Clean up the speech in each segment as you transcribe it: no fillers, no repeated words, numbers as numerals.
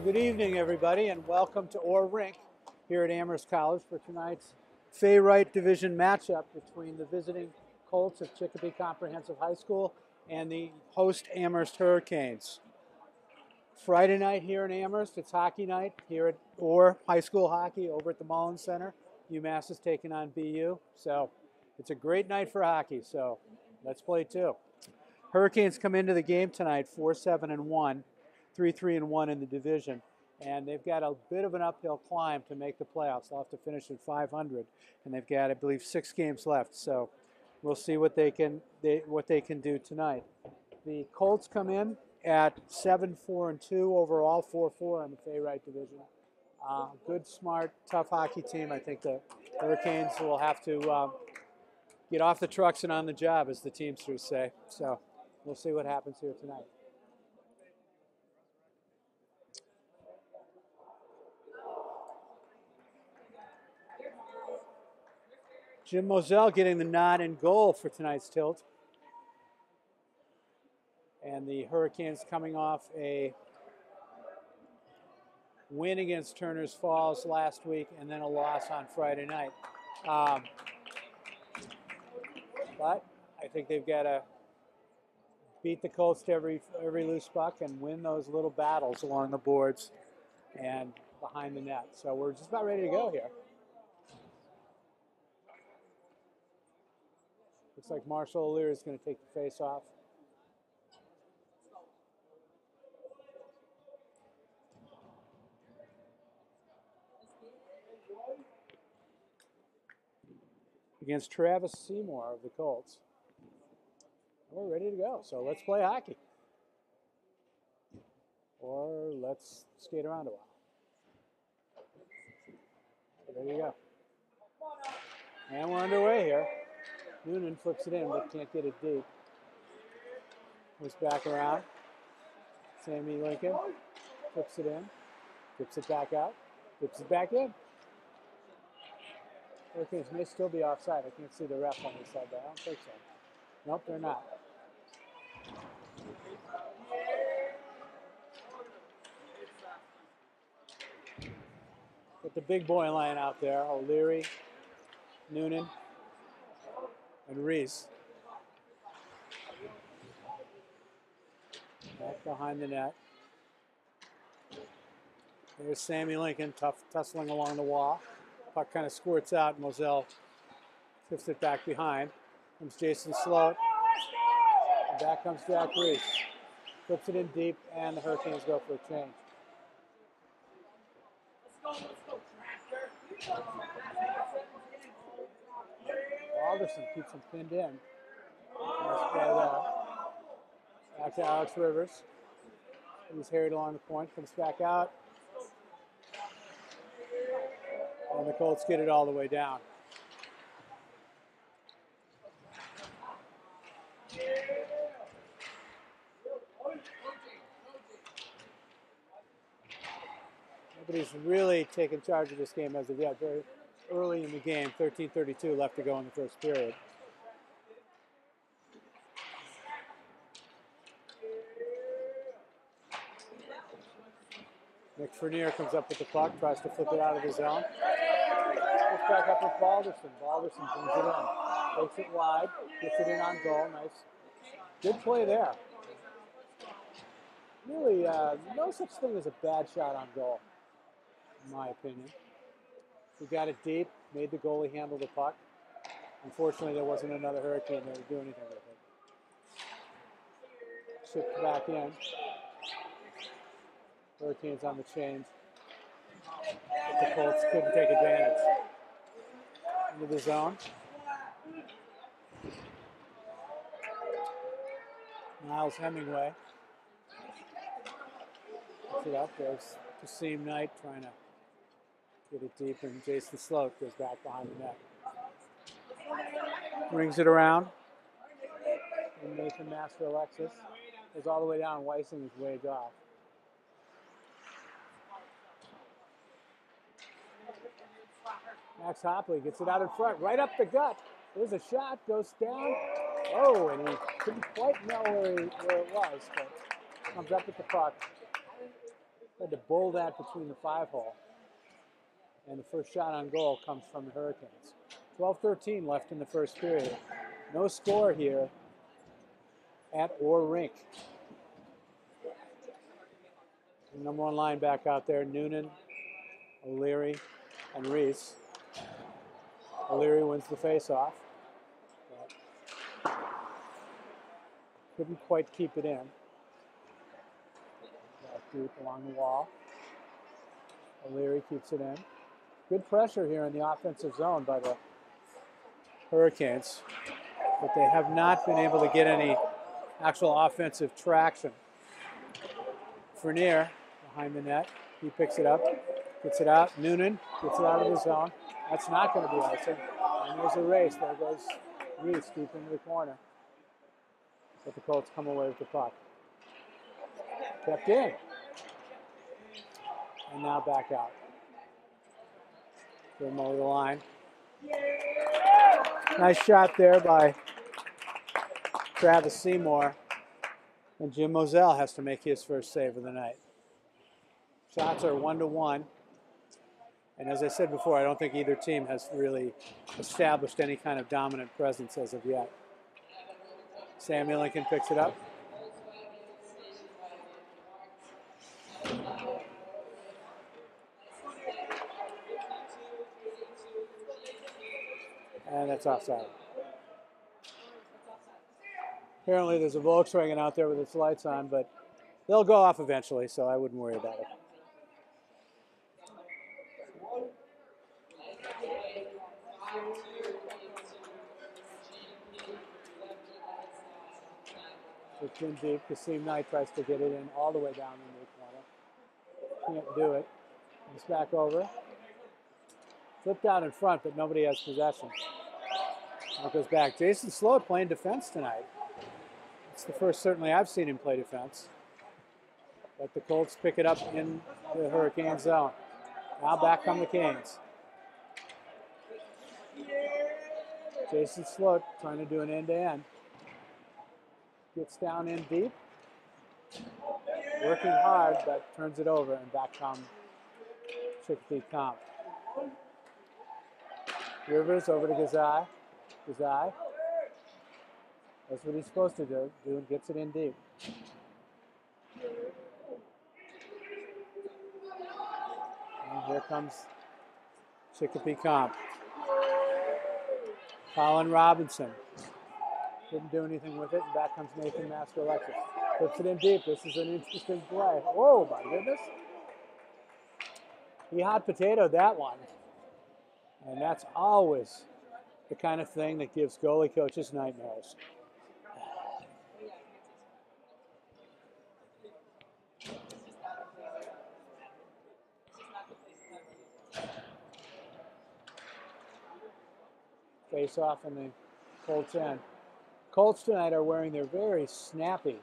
Good evening, everybody, and welcome to Orr Rink here at Amherst College for tonight's Fay-Wright Division matchup between the visiting Colts of Chicopee Comprehensive High School and the host Amherst Hurricanes. Friday night here in Amherst, it's hockey night here at Orr High School Hockey over at the Mullins Center. UMass is taking on BU, so it's a great night for hockey, so let's play too. Hurricanes come into the game tonight 4-7-1. 3-3-1 in the division, and they've got a bit of an uphill climb to make the playoffs. They'll have to finish at 500, and they've got, I believe, 6 games left. So we'll see what they can do tonight. The Colts come in at 7-4-2 overall, 4-4 in the Fay-Wright division. Good, smart, tough hockey team. I think the Hurricanes will have to get off the trucks and on the job, as the Teamsters say. So we'll see what happens here tonight. Jim Moselle getting the nod in goal for tonight's tilt. And the Hurricanes coming off a win against Turner's Falls last week and then a loss on Friday night. But I think they've got to beat the Colts to every loose puck and win those little battles along the boards and behind the net. So we're just about ready to go here. Looks like Marshall O'Leary is going to take the face off. Against Travis Seymour of the Colts. We're ready to go, so let's play hockey. Or let's skate around a while. There you go. And we're underway here. Noonan flips it in, but can't get it deep. Moves back around. Sammy Lincoln flips it in, flips it back out, flips it back in. Hurricanes may still be offside. I can't see the ref on this side, but I don't think so. Nope, they're not. Got the big boy line out there, O'Leary, Noonan, and Reese. Back behind the net. There's Sammy Lincoln, tussling along the wall. Puck kind of squirts out. Moselle tips it back behind. Comes Jason Sloat. And back comes Jack Reese. Puts it in deep, and the Hurricanes go for a change. Alderson keeps him pinned in. Nice play there. Back to Alex Rivers. He's harried along the point, comes back out. And the Colts get it all the way down. Nobody's really taken charge of this game as of yet. Very early in the game, 13:32 left to go in the first period. Nick Fournier comes up with the puck, tries to flip it out of the zone. Puts back up with Balderson. Balderson brings it in. Takes it wide, gets it in on goal. Nice. Good play there. Really, no such thing as a bad shot on goal, in my opinion. He got it deep, made the goalie handle the puck. Unfortunately, there wasn't another Hurricane there to do anything with it. Shipped back in. Hurricanes on the change. But the Colts couldn't take advantage. Into the zone. Miles Hemingway. Puts it up. There's Kasim Knight trying to get it deep, and Jason Sloat goes back behind the net. Brings it around. And Nathan Master Alexis goes all the way down. Weissing is waved off. Max Hopley gets it out in front, right up the gut. There's a shot, goes down. Oh, and he couldn't quite know where it was, but comes up with the puck. Tried to bowl that between the 5-hole. And the first shot on goal comes from the Hurricanes. 12-13 left in the first period. No score here at Orr Rink. The number one line back out there, Noonan, O'Leary, and Reese. O'Leary wins the face-off. Couldn't quite keep it in. Back deep along the wall. O'Leary keeps it in. Good pressure here in the offensive zone by the Hurricanes, but they have not been able to get any actual offensive traction. Fournier behind the net. He picks it up, gets it out. Noonan gets it out of the zone. That's not going to be icing. And there's a race. There goes Reese deep into the corner. But the Colts come away with the puck. Kept in. And now back out. They're over the line. Nice shot there by Travis Seymour. And Jim Moselle has to make his first save of the night. Shots are 1-1. And as I said before, I don't think either team has really established any kind of dominant presence as of yet. Samuel Lincoln picks it up. And that's offside. Apparently there's a Volkswagen out there with its lights on, but they'll go off eventually, so I wouldn't worry about it. It's in deep. Kasim Knight tries to get it in all the way down into the corner. Can't do it. It's back over. Flipped out in front, but nobody has possession. Now it goes back. Jason Sloat playing defense tonight. It's the first, certainly, I've seen him play defense. But the Colts pick it up in the Hurricane zone. Now back come the Canes. Jason Sloat trying to do an end-to-end. Gets down in deep. Working hard, but turns it over, and back come Chicopee Comp. Rivers over to Gazai. Gazai. That's what he's supposed to do and gets it in deep. And here comes Chicopee Comp. Colin Robinson. Didn't do anything with it, and back comes Nathan Master-Alexis. Puts it in deep. This is an interesting play. Whoa, my goodness. He hot potatoed that one. And that's always the kind of thing that gives goalie coaches nightmares. Face off in the Colts end. Colts tonight are wearing their very snappy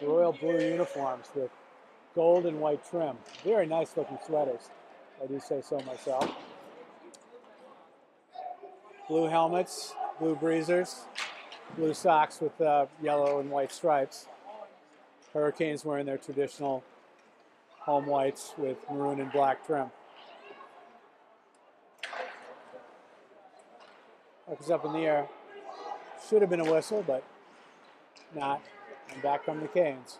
royal blue uniforms with gold and white trim. Very nice looking sweaters, I do say so myself. Blue helmets, blue breezers, blue socks with yellow and white stripes. Hurricanes wearing their traditional home whites with maroon and black trim. Puck is up in the air. Should have been a whistle, but not. And back come the Canes.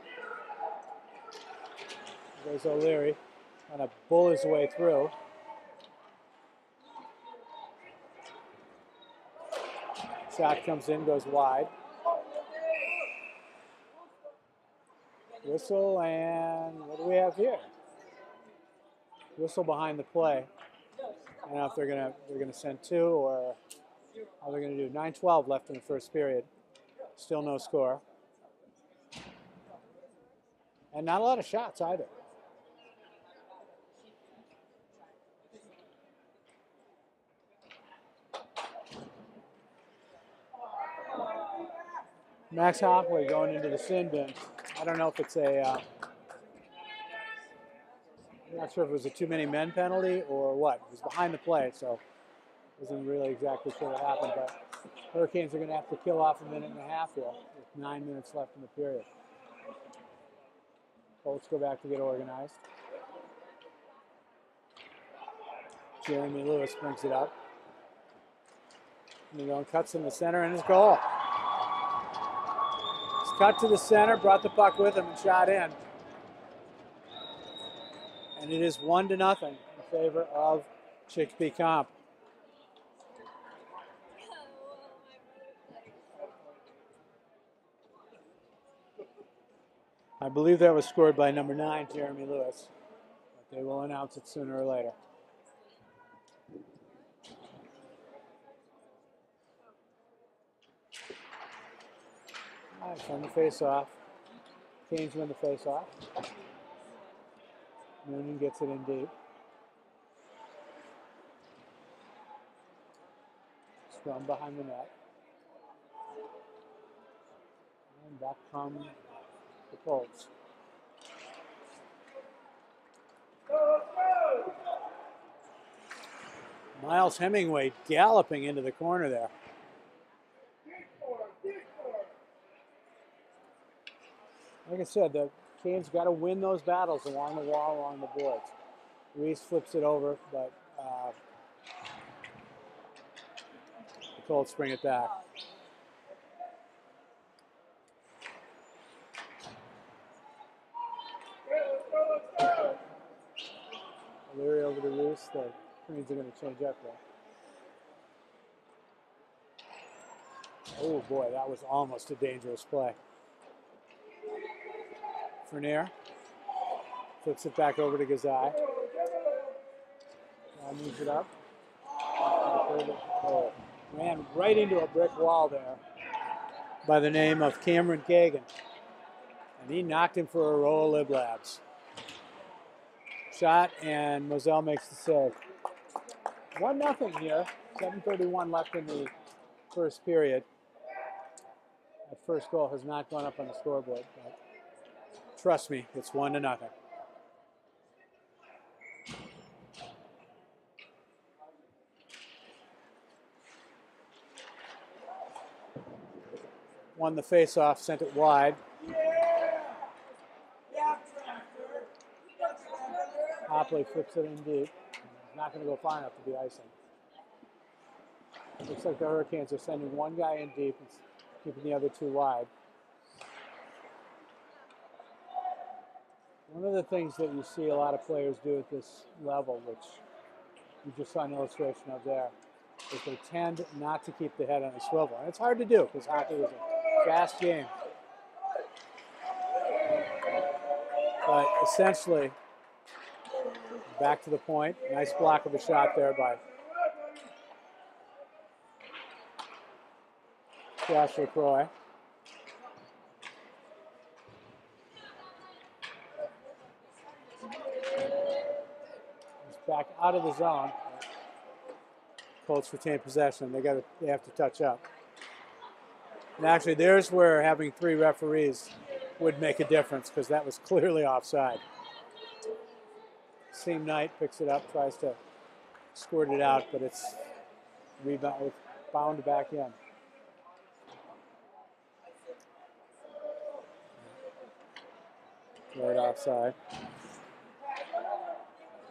There's O'Leary trying to bull his way through. Shot comes in, goes wide. Whistle, and what do we have here? Whistle behind the play. I don't know if they're gonna send two or how they're gonna do. 9:12 left in the first period. Still no score. And not a lot of shots either. Max Hockley going into the sin bin. I don't know if it's I'm not sure if it was a too many men penalty or what. It was behind the play, so I wasn't really exactly sure what happened. But Hurricanes are going to have to kill off a minute and a half here with 9 minutes left in the period. Colts go back to get organized. Jeremy Lewis brings it up. And cuts in the center and his goal. He's cut to the center, brought the puck with him and shot in. And it is 1-0 in favor of Chicopee Comp. I believe that was scored by number 9, Jeremy Lewis. But they will announce it sooner or later. All right, from the face-off. Canes win the face-off. Noonan gets it in deep. Scrum behind the net. And back come the Colts. Miles Hemingway galloping into the corner there. Like I said, the Canes got to win those battles along the wall, along the boards. Reese flips it over, but the Colts bring it back. O'Leary over to Reese. The Queens are going to change up there. Oh boy, that was almost a dangerous play. Fernier flips it back over to Gazai. Moves it up. Oh, ran right into a brick wall there by the name of Cameron Kagan. And he knocked him for a roll of Lib Labs. Shot, and Moselle makes the save. 1-0 here. 7:31 left in the first period. That first goal has not gone up on the scoreboard, but trust me, it's 1-0. Won the face-off, sent it wide. Hopley flips it in deep. He's not going to go far enough to be icing. Looks like the Hurricanes are sending one guy in deep and keeping the other two wide. One of the things that you see a lot of players do at this level, which you just saw an illustration of there, is they tend not to keep the head on a swivel. And it's hard to do because hockey is a fast game. But essentially, back to the point. Nice block of a shot there by Josh LaCroix. He's back out of the zone. Colts retain possession. They have to touch up. And actually, there's where having 3 referees would make a difference because that was clearly offside. Seam Knight picks it up, tries to squirt it out, but it's bound back in. Right offside.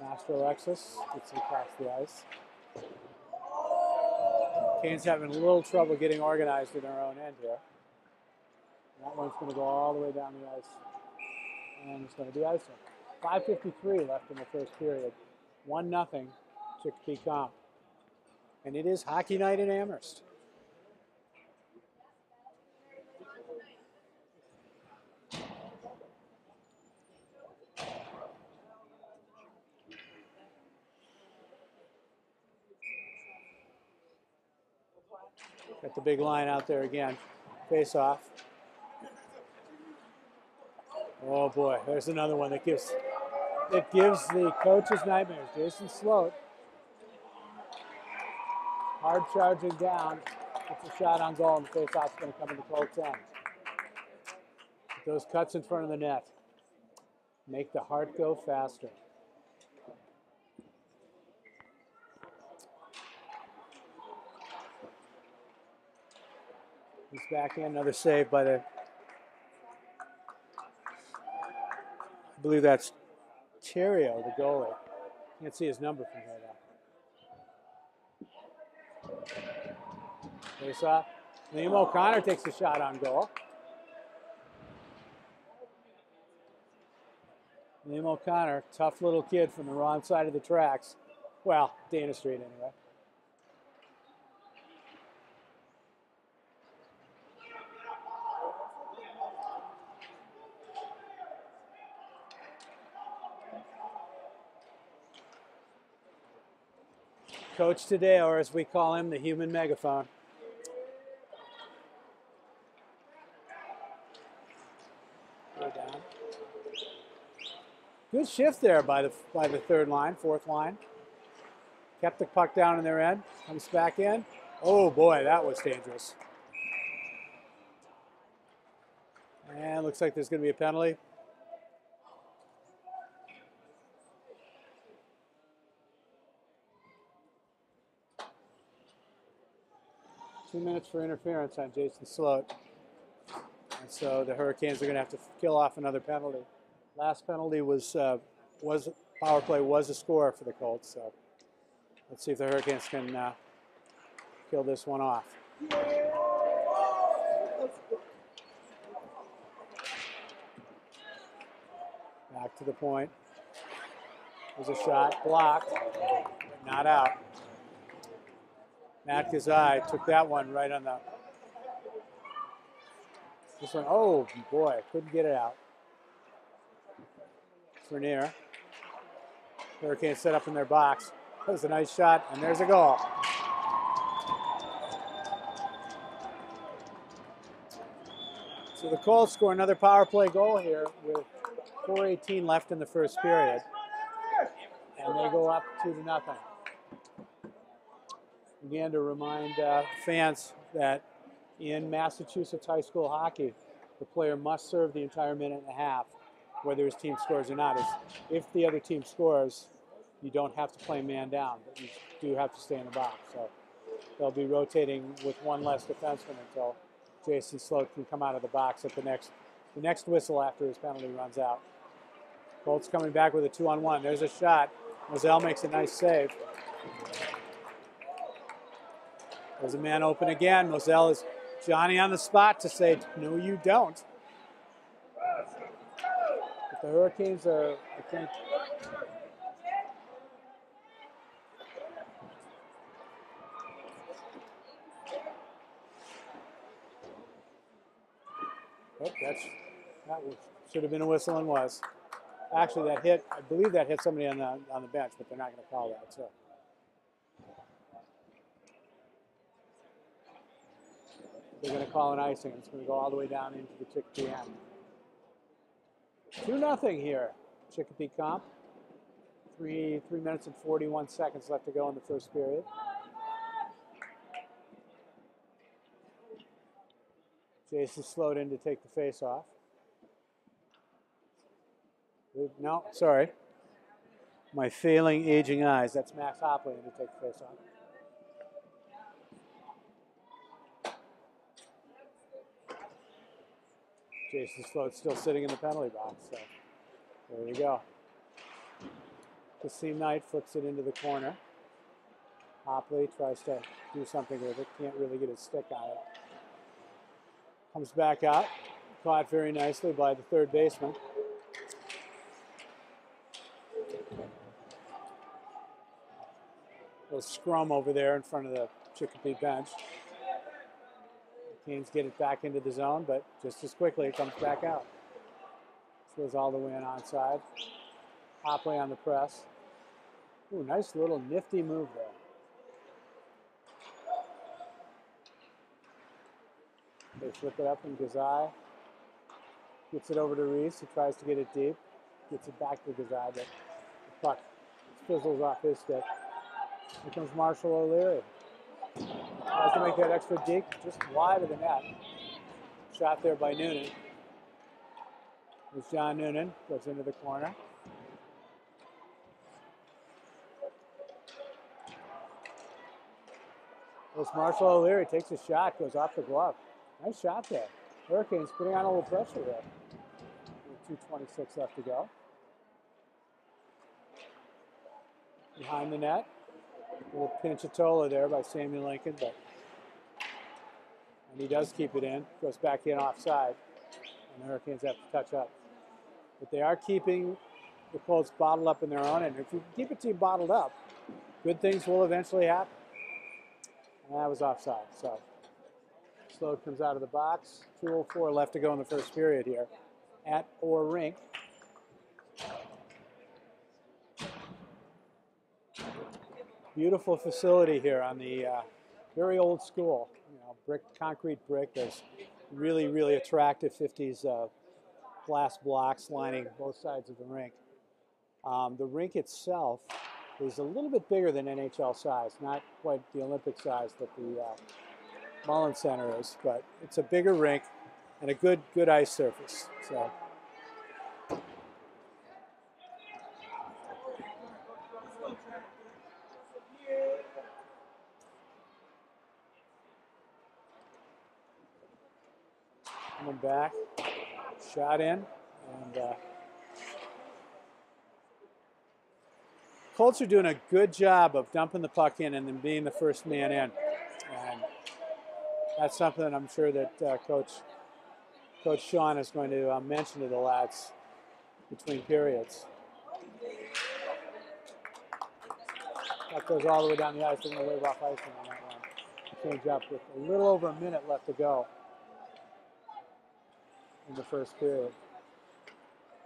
Master Alexis gets it across the ice. Canes having a little trouble getting organized in their own end here. That one's going to go all the way down the ice. And it's going to be icing. 5:53 left in the first period. 1-0 Chicopee Comp. And it is hockey night in Amherst. Got the big line out there again. Face off. Oh boy, there's another one that gives the coaches nightmares. Jason Sloat, hard charging down. It's a shot on goal, and the face-off's going to come in the Colts end. Those cuts in front of the net make the heart go faster. He's back in, another save by the I believe that's Terrio, the goalie. Can't see his number from here, though. Face off. Liam O'Connor takes a shot on goal. Liam O'Connor, tough little kid from the wrong side of the tracks. Well, Dana Street anyway. Coach today, or as we call him, the human megaphone. Down. Good shift there by the third line, fourth line. Kept the puck down in their end. Comes back in. Oh boy, that was dangerous. And looks like there's going to be a penalty. Two minutes for interference on Jason Sloat. And so the Hurricanes are going to have to kill off another penalty. Last penalty was power play was a score for the Colts. So let's see if the Hurricanes can kill this one off. Back to the point. There's a shot blocked, but not out. Matt Gazai took that one right on the. This one, oh boy, couldn't get it out. Vernier. Hurricanes set up in their box. That was a nice shot, and there's a goal. So the Colts score another power play goal here with 4:18 left in the first period, and they go up 2-0. Again, to remind fans that in Massachusetts high school hockey, the player must serve the entire minute and a half, whether his team scores or not. If the other team scores, you don't have to play man down, but you do have to stay in the box. So they'll be rotating with one less defenseman until Jason Sloat can come out of the box at the next whistle after his penalty runs out. Colts coming back with a 2-on-1. There's a shot. Moselle makes a nice save. There's a man open again. Moselle is Johnny on the spot to say, no, you don't. But the Hurricanes are, I think, that should have been a whistle and was. Actually, that hit, I believe that hit somebody on the bench, but they're not going to call that. So. They're going to call an icing. It's going to go all the way down into the Chicopee end. 2-0 here, Chicopee Comp. 3 minutes and 41 seconds left to go in the first period. Jason Sloat in to take the face off. No, sorry. My failing aging eyes. That's Max Hopley in to take the face off. Jason Sloat's still sitting in the penalty box, so there you go. Kasim Knight flips it into the corner. Hopley tries to do something with it, can't really get his stick on it. Comes back out, caught very nicely by the third baseman. Little scrum over there in front of the Chicopee bench. Canes get it back into the zone, but just as quickly it comes back out. This goes all the way on onside. Hopley on the press. Ooh, nice little nifty move there. They flip it up and Gazai gets it over to Reese, who tries to get it deep. Gets it back to Gazai, but the puck fizzles off his stick. Here comes Marshall O'Leary. Tries to make that extra deke just wide of the net. Shot there by Noonan. There's John Noonan, goes into the corner. There's Marshall O'Leary, takes a shot, goes off the glove. Nice shot there. Hurricanes putting on a little pressure there. 2:26 left to go. behind the net. A little pinch of Tola there by Samuel Lincoln, and he does keep it in. Goes back in offside, and the Hurricanes have to touch up. But they are keeping the Colts bottled up in their own end. If you keep a team bottled up, good things will eventually happen. And that was offside. So Sloat comes out of the box. 2:04 left to go in the first period here at Orr Rink. Beautiful facility here on the very old school. You know, brick, concrete brick. There's really, really attractive 50s glass blocks lining both sides of the rink. The rink itself is a little bit bigger than NHL size, not quite the Olympic size that the Mullen Center is, but it's a bigger rink and a good ice surface. So. Coming back, shot in, and Colts are doing a good job of dumping the puck in and then being the first man in, and that's something that I'm sure that Coach Sean is going to mention to the lads between periods. That goes all the way down the ice. They're going to wave off icing on that one. Change up with a little over a minute left to go in the first period.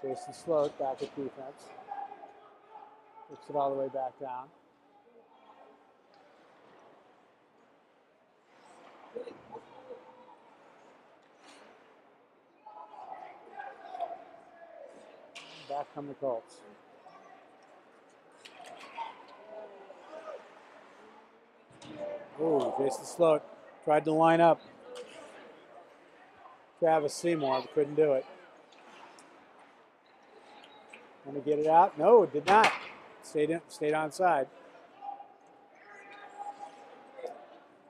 Jason Sloat back at defense. Puts it all the way back down. Back come the Colts. Oh, Jason Sloat tried to line up Travis Seymour, but couldn't do it. Want to get it out? No, it did not. Stayed onside.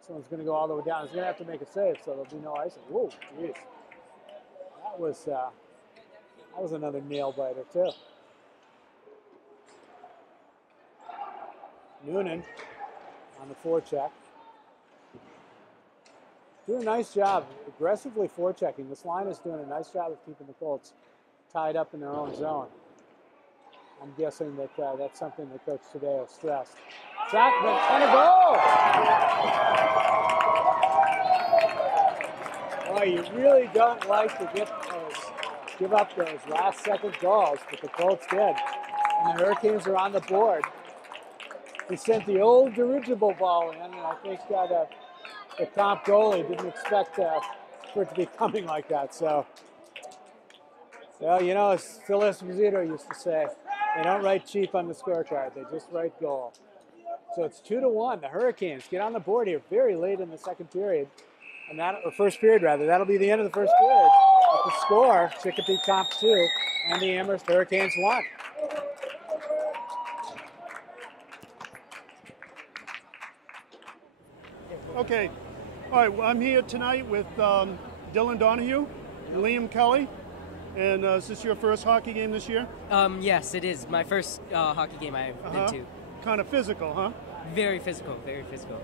Someone's going to go all the way down. He's going to have to make a save, so there'll be no icing. Whoa, jeez. That was another nail biter too. Noonan on the forecheck. Doing a nice job, aggressively forechecking. This line is doing a nice job of keeping the Colts tied up in their own zone. I'm guessing that that's something that Coach Tadeo stressed. Jackman and a goal! Boy, you really don't like to give up those last second goals, but the Colts did. And the Hurricanes are on the board. He sent the old dirigible ball in, and I think the comp goalie didn't expect for it to be coming like that. So, well, you know, as Phil Esposito used to say, they don't write cheap on the scorecard. They just write goal. So it's 2-1. The Hurricanes get on the board here very late in the second period, or first period rather. That'll be the end of the first period. With the score, Chicopee Comp 2 and the Amherst Hurricanes 1. Okay. All right. Well, I'm here tonight with Dylan Donahue and Liam Kelly. And is this your first hockey game this year? Yes, it is. My first hockey game I've been to. Kind of physical, huh? Very physical, very physical.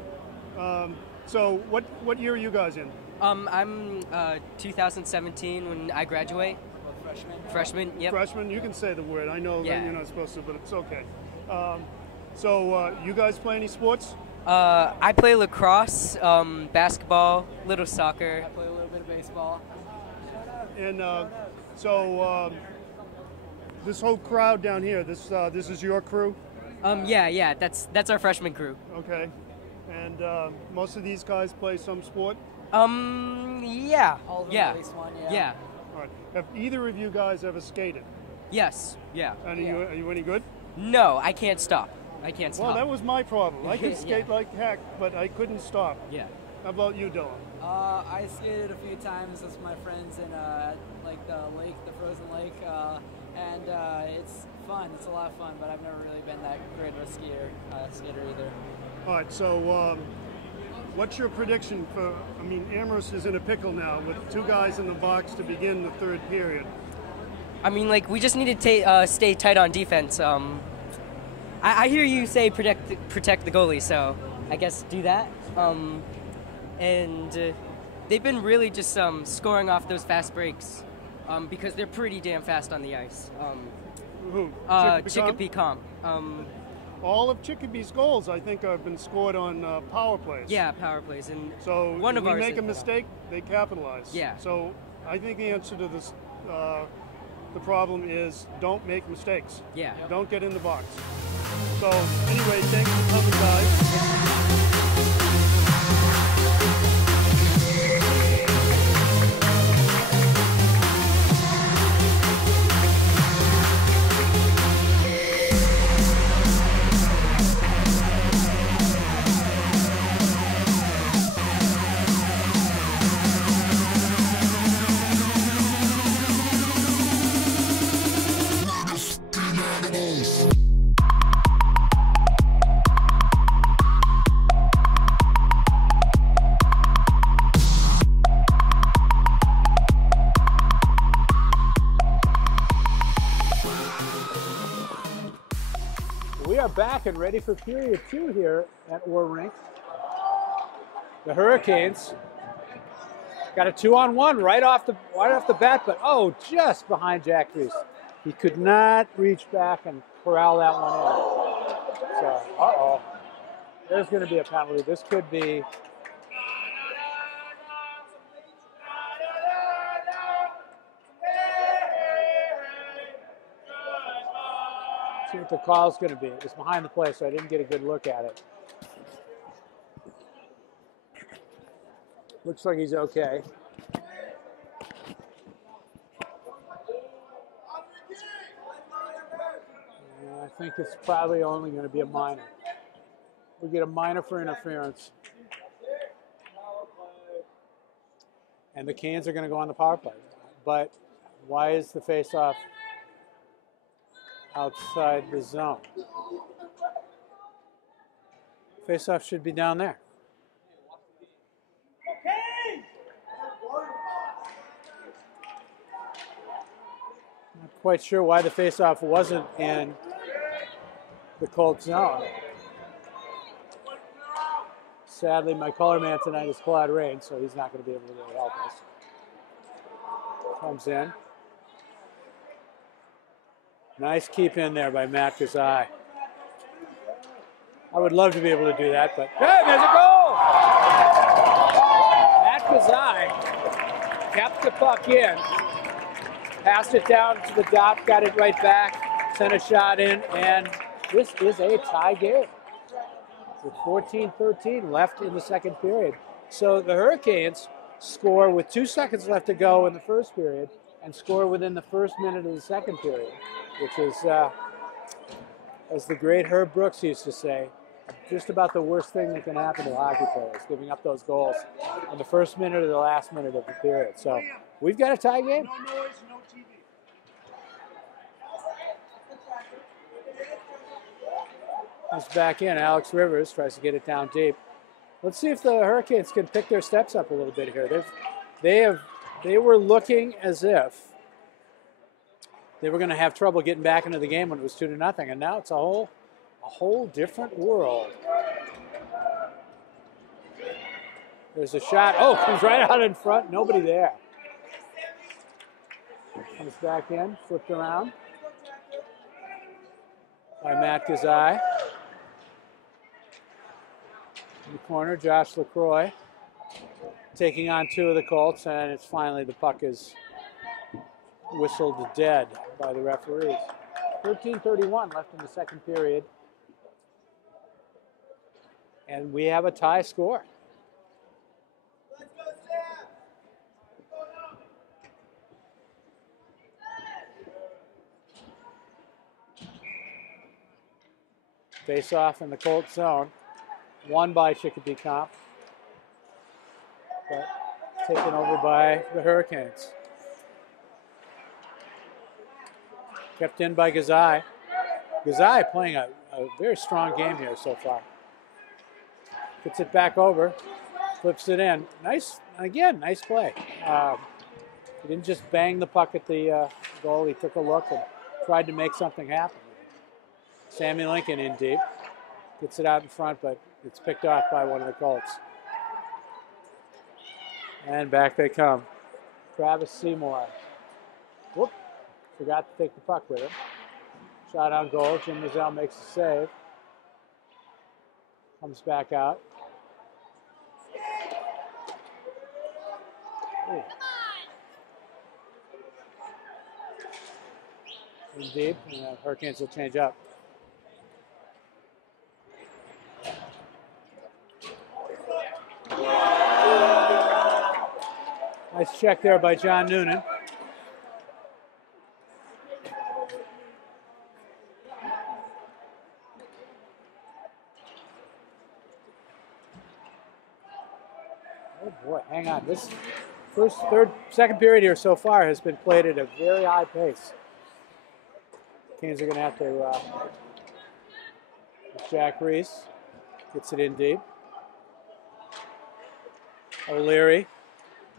So what year are you guys in? I'm 2017 when I graduate. Freshman, yep. Freshman, you can say the word. I know Yeah. that you're not supposed to, but it's okay. So you guys play any sports? I play lacrosse, basketball, little soccer. I play a little bit of baseball. And so this whole crowd down here, this is your crew? Yeah, that's our freshman crew. Okay. And most of these guys play some sport? Yeah. All of them Yeah. at least one, Yeah. All right. Have either of you guys ever skated? Yes. Yeah. And are you any good? No, I can't stop. I can't stop. Well, that was my problem. I could skate Yeah. like heck, but I couldn't stop. Yeah. How about you, Dylan? I skated a few times with my friends in like the lake, the frozen lake, and it's fun. It's a lot of fun, but I've never really been that great of a skater either. All right, so what's your prediction for, Amherst is in a pickle now with two guys in the box to begin the third period. I mean, like, we just need to stay tight on defense. I hear you say protect the goalie, so I guess do that. And they've been really just scoring off those fast breaks because they're pretty damn fast on the ice. Who? Chicopee Comp. All of Chicopee's goals, I think, have been scored on power plays. Yeah, power plays. And so one if of we ours make a is- mistake, they capitalize. Yeah. So I think the answer to this, the problem is don't make mistakes. Yeah. Don't get in the box. So anyway, thanks for coming, guys. We are back and ready for period 2 here at Orr Rink. The Hurricanes got a 2-on-1 right off the bat, but just behind Jack Reese. He could not reach back and corral that one in. So, there's going to be a penalty. This could be. See what the call is going to be. It's behind the play, so I didn't get a good look at it. Looks like he's okay. I think it's probably only going to be a minor. We get a minor for interference. And the Canes are going to go on the power play. But why is the face-off outside the zone? Face-off should be down there. Not quite sure why the face-off wasn't in the Colts zone. Sadly, my color man tonight is Claude Rain, so he's not going to be able to really help us. Comes in. Nice keep in there by Matt Gazai. I would love to be able to do that, but hey, there's a goal! Matt Gazai kept the puck in, passed it down to the dot, got it right back, sent a shot in, and this is a tie game with 14-13 left in the second period. So the Hurricanes score with 2 seconds left to go in the first period and score within the first minute of the second period, which is, as the great Herb Brooks used to say, just about the worst thing that can happen to hockey players, giving up those goals in the first minute or the last minute of the period. So we've got a tie game. No noise, no TV. Comes back in. Alex Rivers tries to get it down deep. Let's see if the Hurricanes can pick their steps up a little bit here. They were looking as if they were going to have trouble getting back into the game when it was 2-0, and now it's a whole different world. There's a shot. Oh, comes right out in front. Nobody there. Comes back in, flipped around by Matt Gazai. In the corner, Josh LaCroix taking on 2 of the Colts, and it's finally the puck is whistled dead by the referees. 13:31 left in the second period. And we have a tie score. Face off in the Colts zone. Won by Chicopee Comp, but taken over by the Hurricanes. Kept in by Gazai. Gazai playing a very strong game here so far. Gets it back over, flips it in. Nice play. He didn't just bang the puck at the goal. He took a look and tried to make something happen. Sammy Lincoln in deep. Gets it out in front, but it's picked off by one of the Colts. And back they come. Travis Seymour. Whoop. Forgot to take the puck with him. Shot on goal. Jim Mazzell makes a save. Comes back out. Ooh. In deep, and the Hurricanes will change up. Nice check there by John Noonan. Oh boy, hang on. This second period here so far has been played at a very high pace. Canes are going to have to. Jack Reese gets it in deep. O'Leary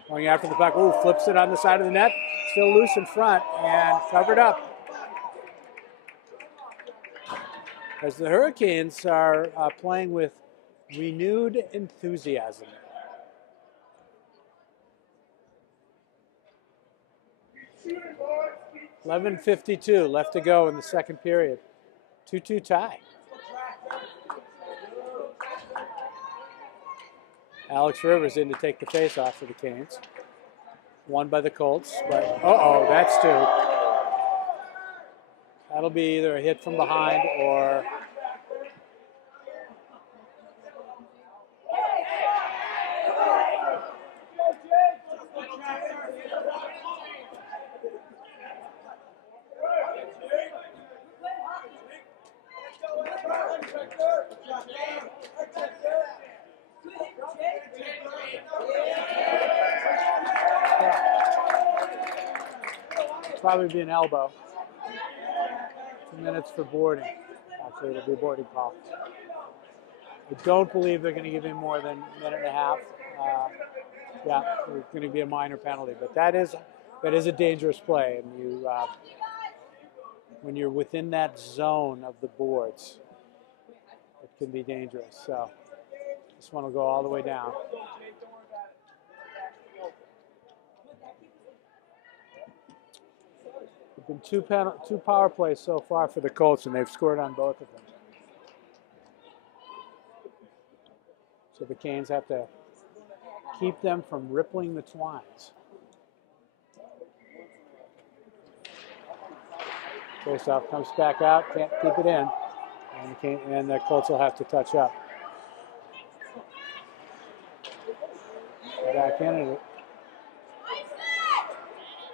going after the puck. Ooh, flips it on the side of the net. Still loose in front and covered up. As the Hurricanes are playing with renewed enthusiasm. 11:52 left to go in the second period. 2-2 tie. Alex Rivers in to take the face off for the Canes. Won by the Colts, but that's two. That'll be either a hit from behind or probably be an elbow. 2 minutes for boarding. Actually, it'll be a boarding call. I don't believe they're going to give him more than a minute and a half. It's going to be a minor penalty, but that is a dangerous play, and you when you're within that zone of the boards, it can be dangerous. So this one will go all the way down. Been two power plays so far for the Colts, and they've scored on both of them. So the Canes have to keep them from rippling the twines. Faceoff comes back out, can't keep it in, and the Colts will have to touch up. Back in it.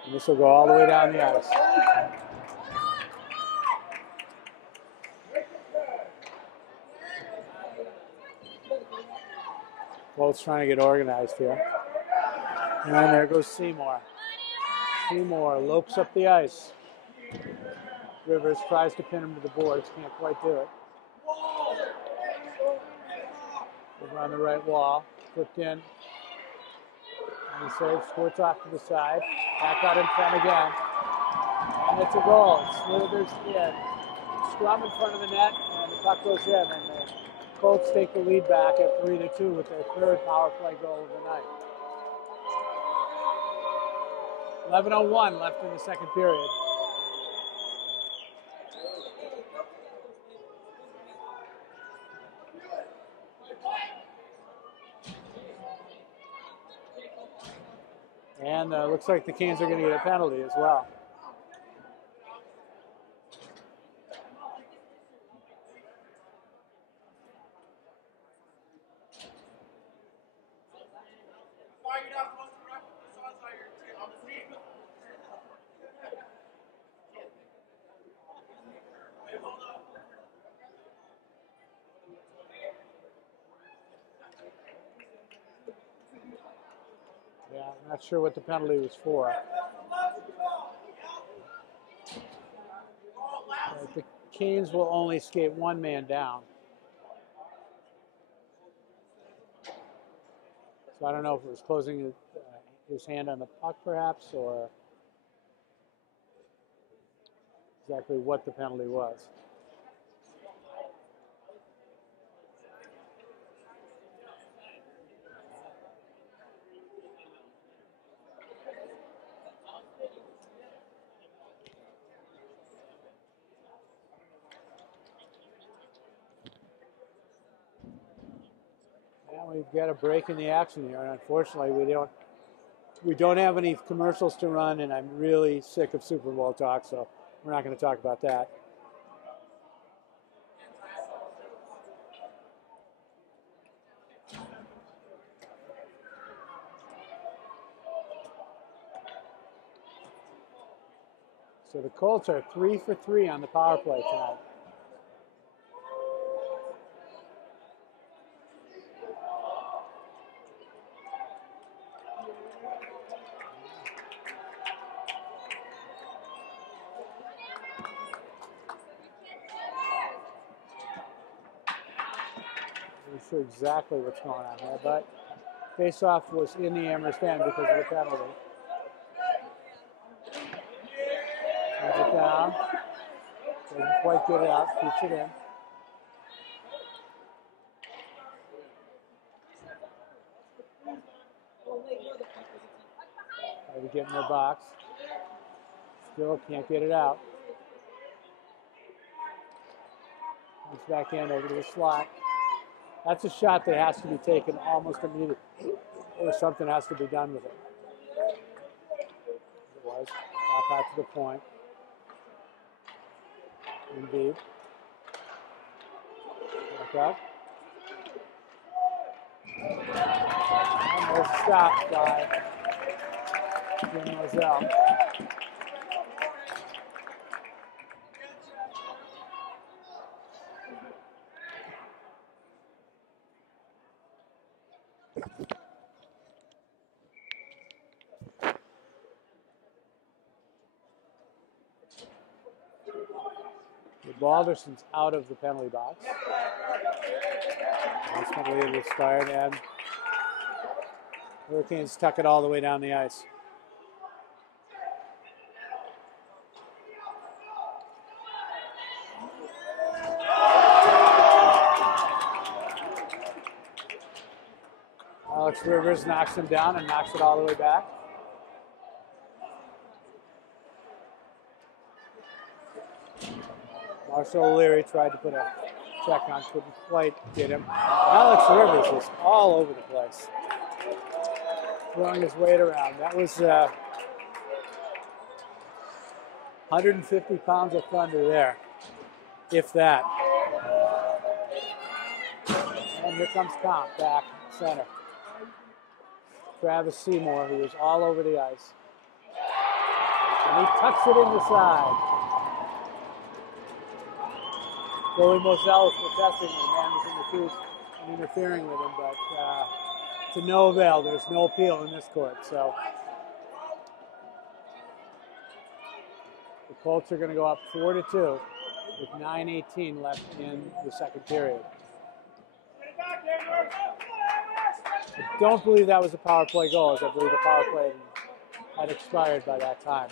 And this will go all the way down the ice. Colts trying to get organized here. And there goes Seymour. Seymour lopes up the ice. Rivers tries to pin him to the boards, can't quite do it. Over on the right wall, flipped in. And he saves, squirts off to the side. Back out in front again. And it's a goal. Slithers in. Scrum in front of the net, and the puck goes in. And the Colts take the lead back at 3-2 with their third power play goal of the night. 11:01 left in the second period. And looks like the Canes are going to get a penalty as well. Yeah, I'm not sure what the penalty was for. The Canes will only skate one man down. So I don't know if it was closing his hand on the puck perhaps, or exactly what the penalty was. We've got a break in the action here, and unfortunately, we don't have any commercials to run, and I'm really sick of Super Bowl talk, so we're not going to talk about that. So the Colts are 3 for 3 on the power play tonight. I'm not sure exactly what's going on here, but face-off was in the Amherst end because of the penalty. Brings it down. Doesn't quite get it out. Keeps it in. Try to get in their box. Still can't get it out. Comes back in over to the slot. That's a shot that has to be taken almost immediately, or something has to be done with it. It was. Back out to the point. Indeed. Back up. And there's a stop by Jim Moselle. Balderson's out of the penalty box. This penalty is expired, and Hurricanes tuck it all the way down the ice. Alex Rivers knocks him down and knocks it all the way back. Marshall O'Leary tried to put a check on, couldn't quite get him. Alex Rivers is all over the place, throwing his weight around. That was 150 pounds of thunder there, if that. And here comes Comp back center. Travis Seymour, who is all over the ice. And he tucks it in the side. Billy Moselle was protesting him, the man was in the crease and interfering with him, but to no avail. There's no appeal in this court. So the Colts are going to go up 4-2 with 9:18 left in the second period. I don't believe that was a power play goal, as I believe the power play had expired by that time.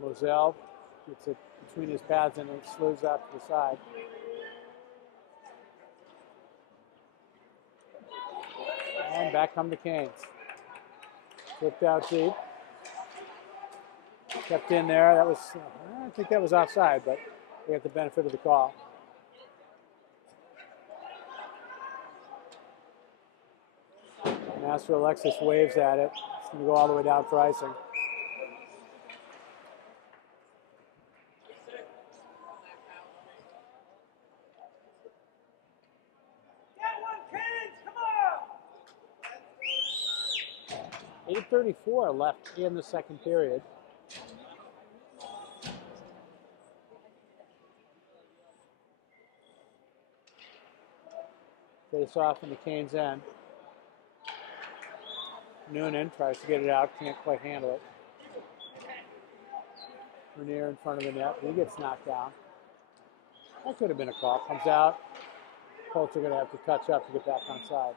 Moselle gets it between his pads and it slews out to the side. And back come the Canes. Flipped out deep. Kept in there. That was, I don't think that was offside, but we got the benefit of the call. Master Alexis waves at it. It's going to go all the way down for icing. .34 left in the second period. Face off in the Canes' end. Noonan tries to get it out, can't quite handle it. Vernier in front of the net, he gets knocked down. That could have been a call. Comes out. Colts are going to have to touch up to get back on side.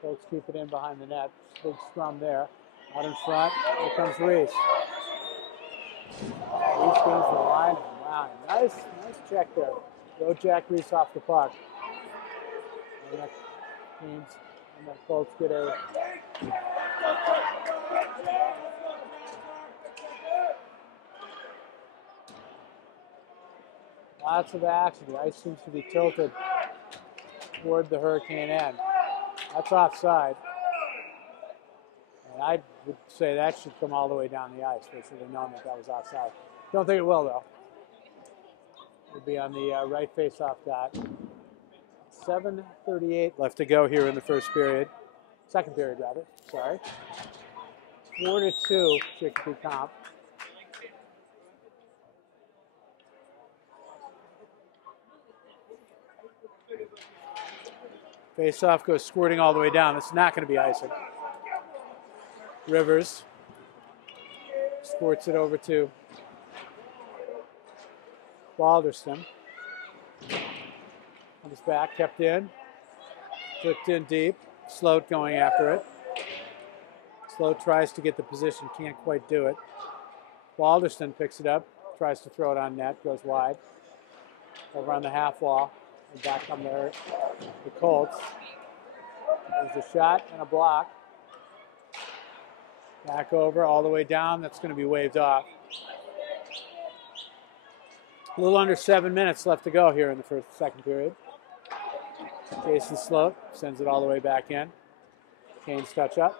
Colts keep it in behind the net. Big scrum there. Out in front, here comes Reese. Reese goes to the line. Wow, nice check there Go Jack Reese off the puck. And that means the Colts get a lots of action. The ice seems to be tilted toward the Hurricane end. That's offside. And I would say that should come all the way down the ice. They should have known that that was offside. Don't think it will, though. It'll be on the right face-off dot. 7:38 left to go here in the first period. Second period, rather. Sorry. 4-2, Chicopee Comp. Face-off goes squirting all the way down. It's not going to be icing. Rivers squirts it over to Balderston. Comes back, kept in. Flipped in deep. Sloat going after it. Sloat tries to get the position, can't quite do it. Balderston picks it up, tries to throw it on net, goes wide. Over on the half wall. And back on there, the Colts. There's a shot and a block. Back over, all the way down. That's going to be waved off. A little under 7 minutes left to go here in the second period. Jason Sloat sends it all the way back in. Canes touch up.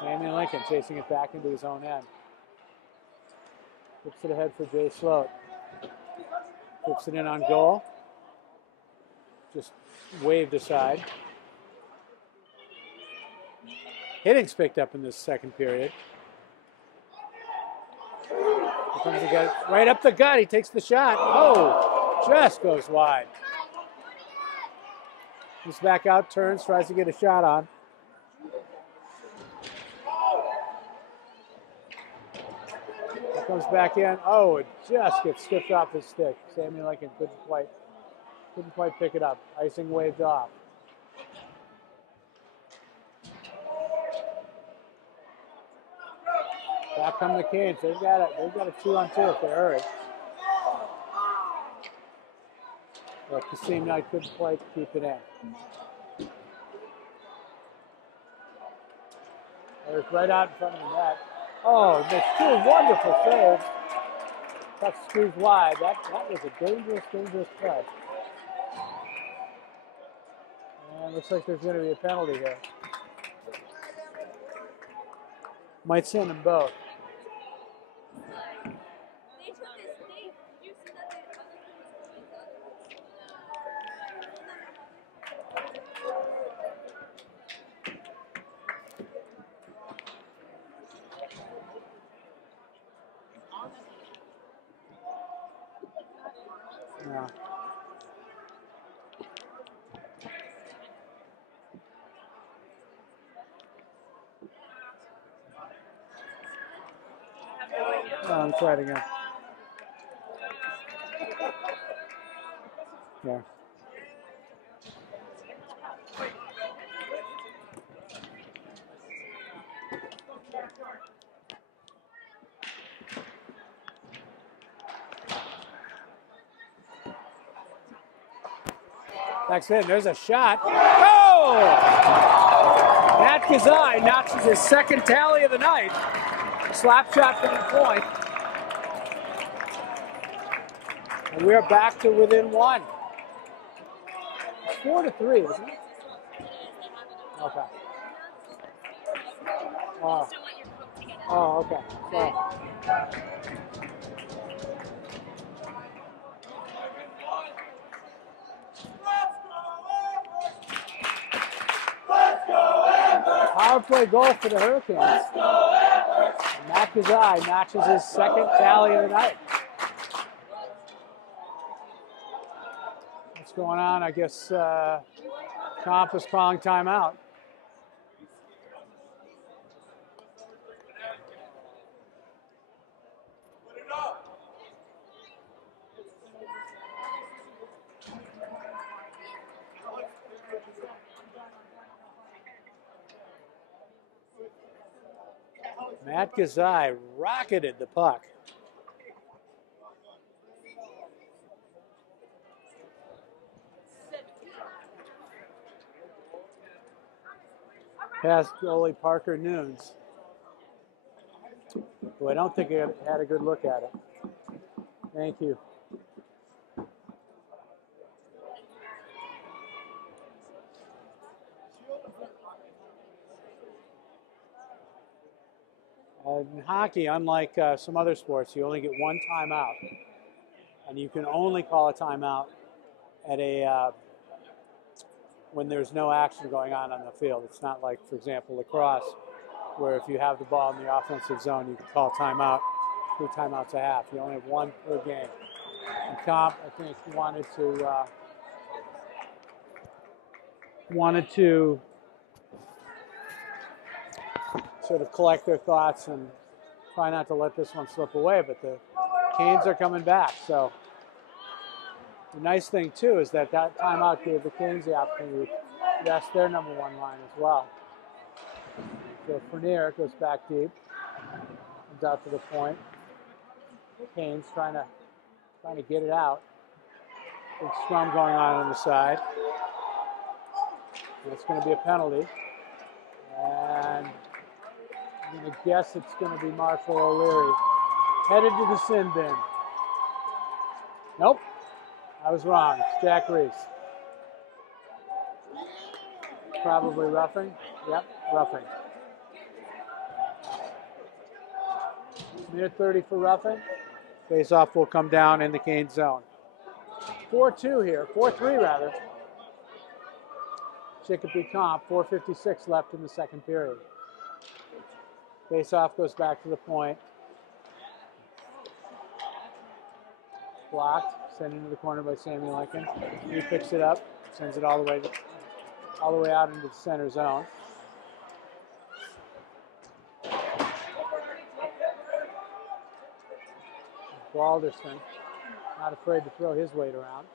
Samuel Lincoln chasing it back into his own end. Flips it ahead for Jay Sloat. Flips it in on goal. Just waved aside. Hitting's picked up in this second period. Here comes the guy right up the gut. He takes the shot. Oh, just goes wide. He's back out, turns, tries to get a shot on. Comes back in. Oh, it just gets skipped off his stick. Samuel Lincoln couldn't quite pick it up. Icing waved off. Back come the Canes. They've got a 2-on-2 if they hurry. But Kasim Knight couldn't quite keep it in. There's right out in front of the net. Oh, makes two wonderful saves. Puck screws wide. That was a dangerous play. And looks like there's going to be a penalty here. Might send them both. Yeah. Oh, I'm trying again. Yeah. Next in, there's a shot. Oh! Matt Kazai notches his second tally of the night. Slap shot from the point. And we're back to within one. It's 4-3, isn't it? Okay. Oh, okay. So. Power play goal for the Hurricanes. And Matt Kazai notches his second tally of the night. What's going on? I guess Comp is calling timeout. Matt Gazai rocketed the puck. Past goalie Parker Nunes, who I don't think had a good look at it. Thank you. In hockey, unlike some other sports, you only get one timeout, and you can only call a timeout at a when there's no action going on the field. It's not like, for example, lacrosse, where if you have the ball in the offensive zone, you can call timeout, 2 timeouts a half. You only have 1 per game. And Comp, I think, wanted to sort of collect their thoughts and try not to let this one slip away, but the Canes are coming back. So the nice thing, too, is that timeout gave the Canes the opportunity to rest their number 1 line as well. So Fournier goes back deep, comes out to the point. Canes trying to get it out. Big scrum going on the side. And it's going to be a penalty. And I'm going to guess it's going to be Marshall O'Leary. Headed to the sin bin. Nope. I was wrong. It's Jack Reese. Probably roughing. Yep, roughing. Minute 30 for roughing. Face-off will come down in the Canes zone. 4-2 here. 4-3 rather. Chicopee Comp. 4:56 left in the second period. Face-off goes back to the point. Blocked. Sent into the corner by Sammy Lincoln. He picks it up. Sends it all the way out into the center zone. Balderson, not afraid to throw his weight around.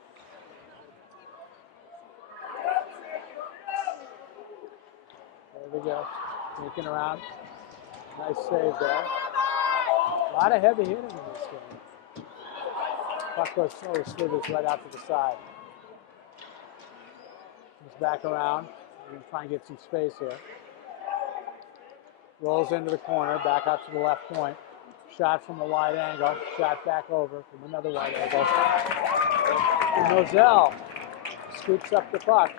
There we go. Sneaking around. Nice save there. A lot of heavy hitting in this game. Puck goes slithers right out to the side. Comes back around. We're going to try and get some space here. Rolls into the corner, back out to the left point. Shot from a wide angle. Shot back over from another wide angle. And Moselle scoops up the puck.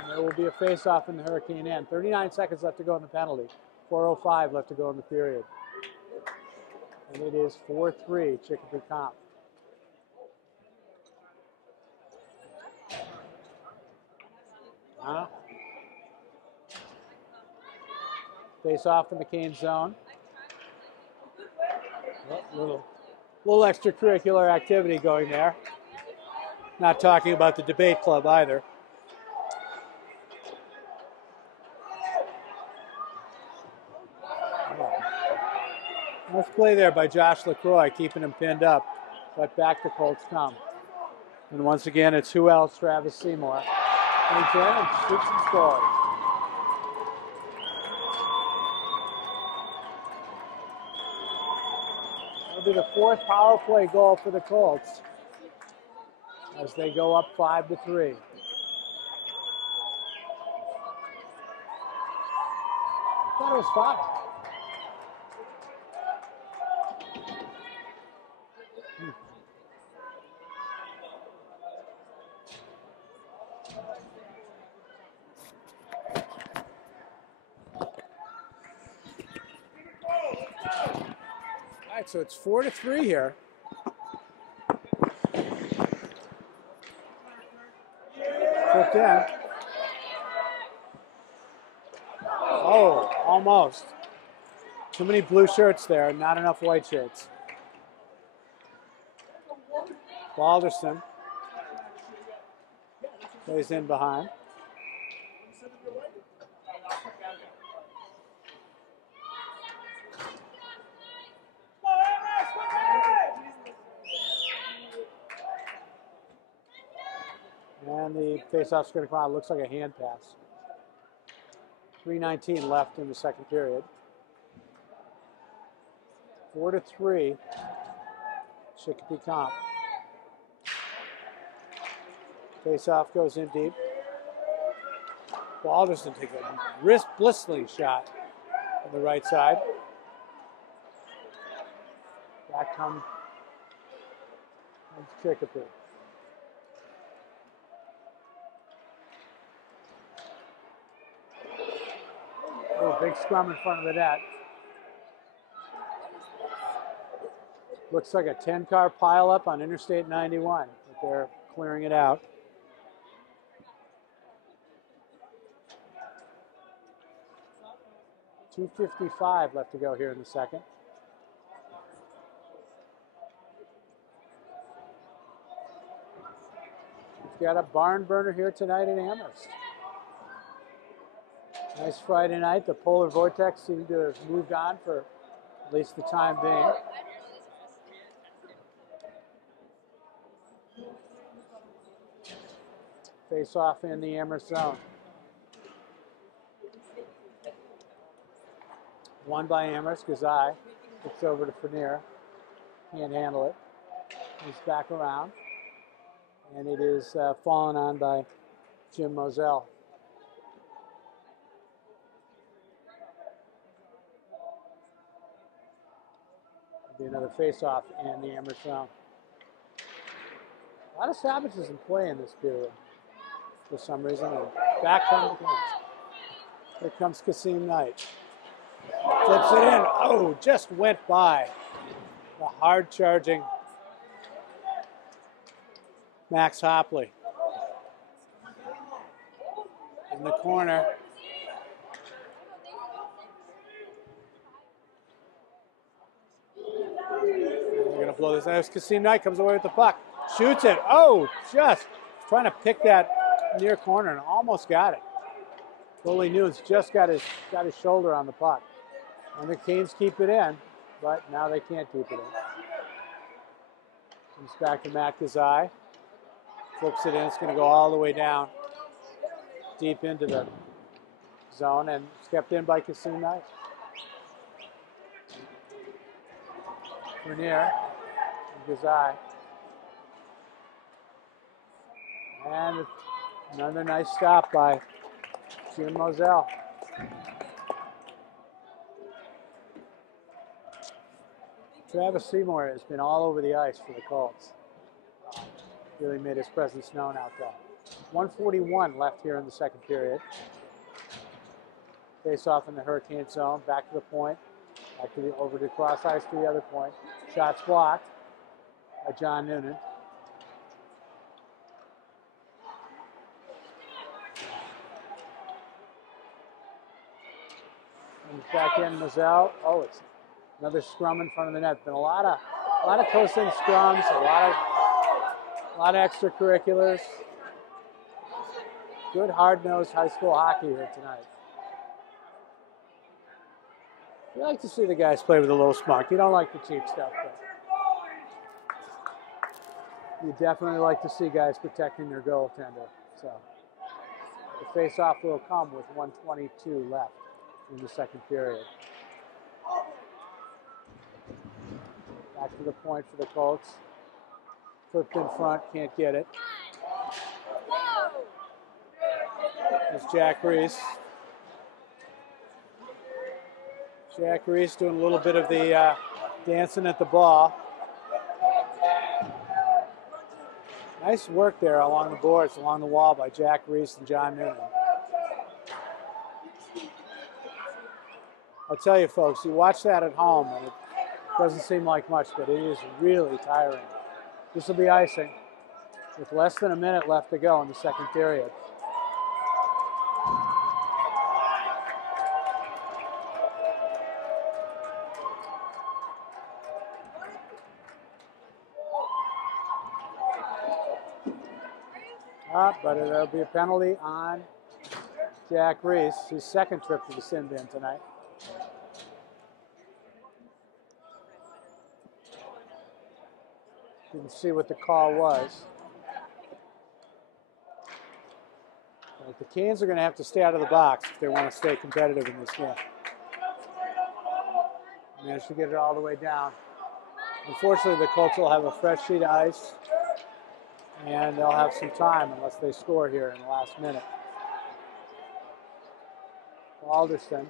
And there will be a face-off in the Hurricane end. 39 seconds left to go in the penalty. 4:05 left to go in the period. And it is 4-3 Chicopee Comp. Face off in the Cane zone. Little extracurricular activity going there. Not talking about the debate club either. Nice play there by Josh LaCroix, keeping him pinned up. But back to Colts come. And once again, it's who else? Travis Seymour. And shoots and scores. It'll be the 4th power play goal for the Colts as they go up 5-3. I thought it was 5. So it's 4-3 here. Flipped in. Oh, almost. Too many blue shirts there, not enough white shirts. Balderson plays in behind. And the faceoff's going to come out. Looks like a hand pass. 3:19 left in the second period. 4-3, Chicopee Comp. Face-off goes in deep. Balderson takes a wrist blistering shot on the right side. Back comes Chicopee. Oh, big scrum in front of the net. Looks like a 10-car pileup on Interstate 91, but they're clearing it out. .255 left to go here in the second. We've got a barn burner here tonight in Amherst. Nice Friday night. The polar vortex seemed to have moved on for at least the time being. Face off in the Amherst zone. Won by Amherst. Gazai kicks over to Frenier. Can't handle it. He's back around. And it is fallen on by Jim Moselle. Be another face-off in the Amherst zone. A lot of stoppages in play in this period for some reason. And back comes the Kings. Here comes Kasim Knight. Flips it in. Oh, just went by the hard-charging Max Hopley. In the corner. They're going to blow this out. Kasim Knight comes away with the puck. Shoots it. Oh, just trying to pick that near corner and almost got it. Goalie Nunes just got his shoulder on the puck. And the Canes keep it in, but now they can't keep it in. Comes back to Matt Gazai. Flips it in. It's going to go all the way down, deep into the zone, and it's kept in by Kasim Knight. Vernier and Gazai. And another nice stop by Jim Moselle. Travis Seymour has been all over the ice for the Colts. Really made his presence known out there. 1:41 left here in the second period. Face off in the Hurricane zone, back to the point, back to the over to cross ice to the other point. Shots blocked by John Noonan. And back in Moselle. Oh, it's another scrum in front of the net. Been a lot of close-in scrums, a lot of extracurriculars. Good hard-nosed high school hockey here tonight. You like to see the guys play with a little spunk. You don't like the cheap stuff, but you definitely like to see guys protecting their goaltender. So the face-off will come with 1:22 left in the second period. Back to the point for the Colts. Flipped in front, can't get it. There's Jack Reese. Jack Reese doing a little bit of the dancing at the ball. Nice work there along the boards, along the wall by Jack Reese and John Noonan. I'll tell you folks, you watch that at home and it doesn't seem like much, but it is really tiring. This will be icing with less than a minute left to go in the second period. But there'll be a penalty on Jack Reese, his second trip to the sin bin tonight. Didn't see what the call was. But the Canes are going to have to stay out of the box if they want to stay competitive in this game. Managed to get it all the way down. Unfortunately, the Colts will have a fresh sheet of ice, and they'll have some time unless they score here in the last minute. Alderston.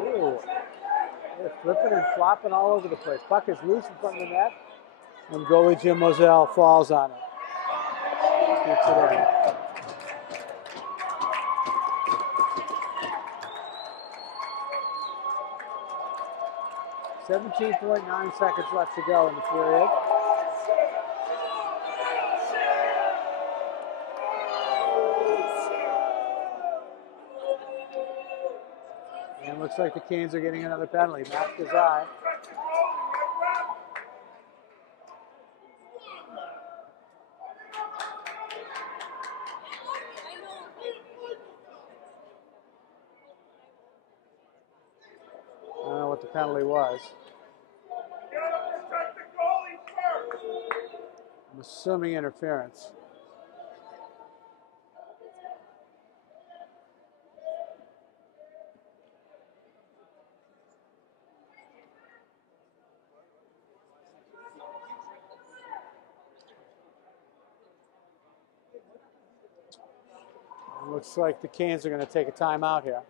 Ooh, they're flipping and flopping all over the place. Puck is loose in front of the net, and goalie Jim Moselle falls on it. Keeps it in. .9 seconds left to go in the period. And looks like the Canes are getting another penalty. Matt Gazai. I don't know what the penalty was. I'm assuming interference. Looks like the Canes are going to take a timeout here.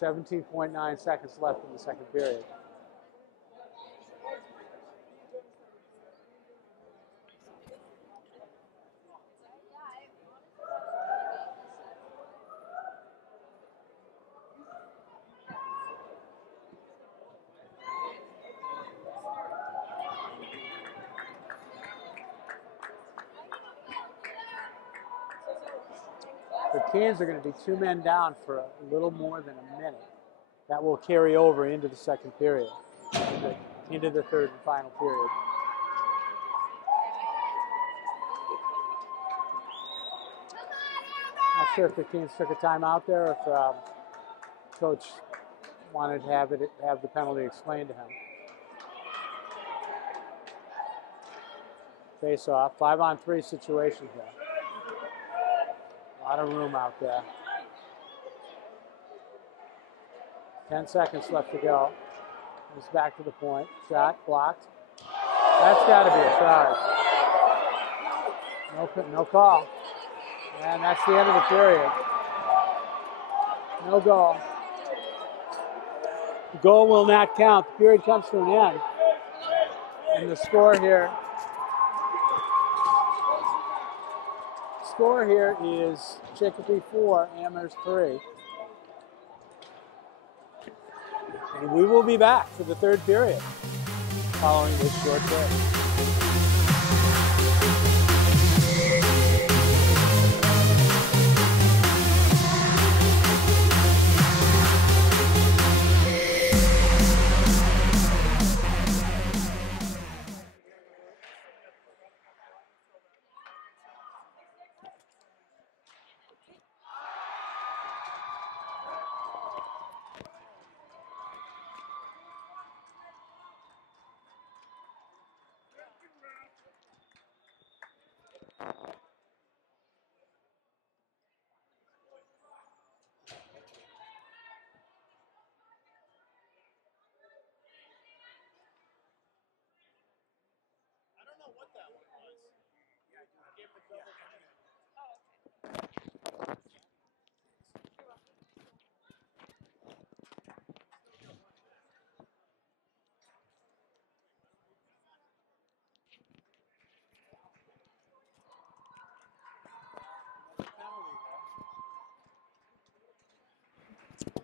17.9 seconds left in the second period. The Canes are going to be 2 men down for a little more than a minute. That will carry over into the second period, into the third and final period. Not sure if the Canes took a timeout there, or if Coach wanted to have the penalty explained to him. Face off, 5-on-3 situation here. A lot of room out there. 10 seconds left to go. Comes back to the point. Shot blocked. That's got to be a charge. No call. And that's the end of the period. No goal. The goal will not count. The period comes to an end. And the score here is Chicopee 4, Amherst 3. And we will be back for the third period following this short break.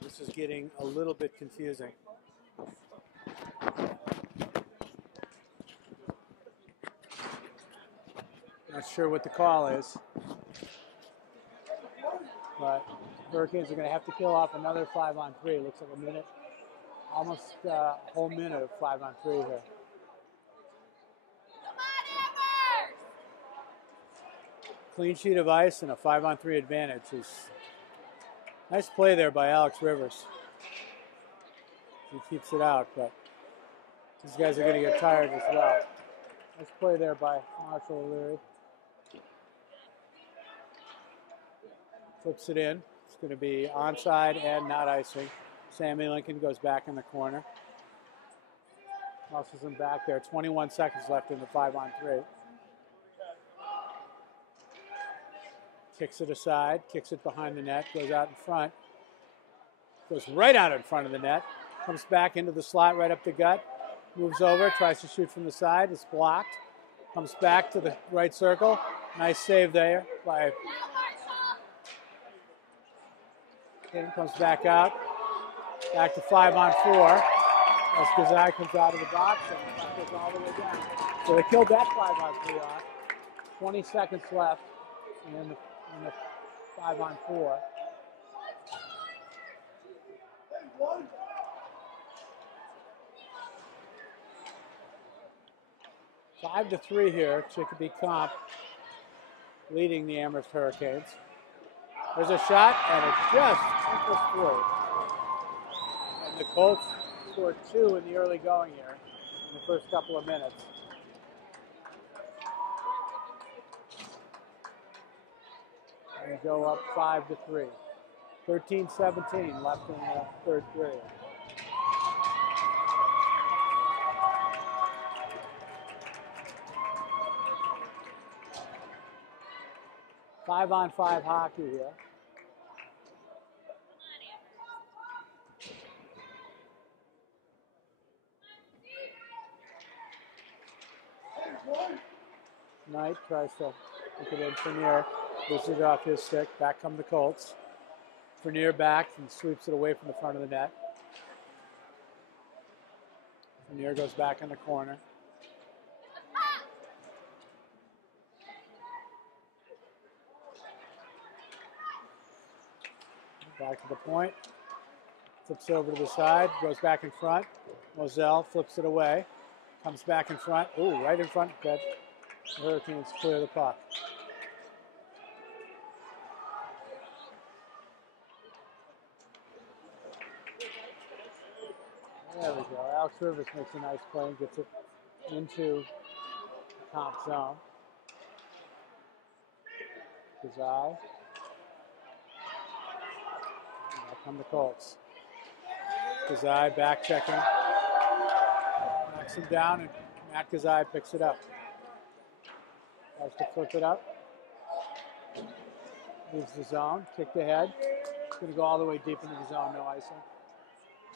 This is getting a little bit confusing. Not sure what the call is, but Hurricanes are going to have to kill off another 5-on-3. Looks like a minute, almost a whole minute of 5-on-3 here. Clean sheet of ice and a 5-on-3 advantage. Nice play there by Alex Rivers. He keeps it out, but these guys are going to get tired as well. Nice play there by Marshall O'Leary. Flips it in. It's going to be onside and not icing. Sammy Lincoln goes back in the corner. Muscles him back there. 21 seconds left in the 5-on-3. Kicks it aside, kicks it behind the net, goes out in front. Goes right out in front of the net. Comes back into the slot right up the gut. Moves over, tries to shoot from the side. It's blocked. Comes back to the right circle. Nice save there by King. Comes back out. Back to 5-on-4. As Gazai comes out of the box and goes all the way down. So they killed that 5-on-3 off. 20 seconds left in the 5-on-4. Five to 3 here. Chicopee Comp leading the Amherst Hurricanes. There's a shot, and it just tinkles through. And the Colts scored 2 in the early going here in the first couple of minutes. And go up 5 to 3. 13-17 left in the third period. Five-on-5 hockey here. Knight tries to look it in Fournier. Pushes it off his stick. Back come the Colts. Fournier back and sweeps it away from the front of the net. Fournier goes back in the corner. Back to the point. Flips it over to the side. Goes back in front. Moselle flips it away. Comes back in front. Ooh, right in front. Good. The Hurricanes clear the puck. There we go. Alex Rivers makes a nice play and gets it into the comp zone. Gazai. Back come the Colts. Gazai back checking. Knocks him down, and Matt Gazai picks it up. Tries to flip it up. Leaves the zone. Kicked ahead. It's going to go all the way deep into the zone. No icing.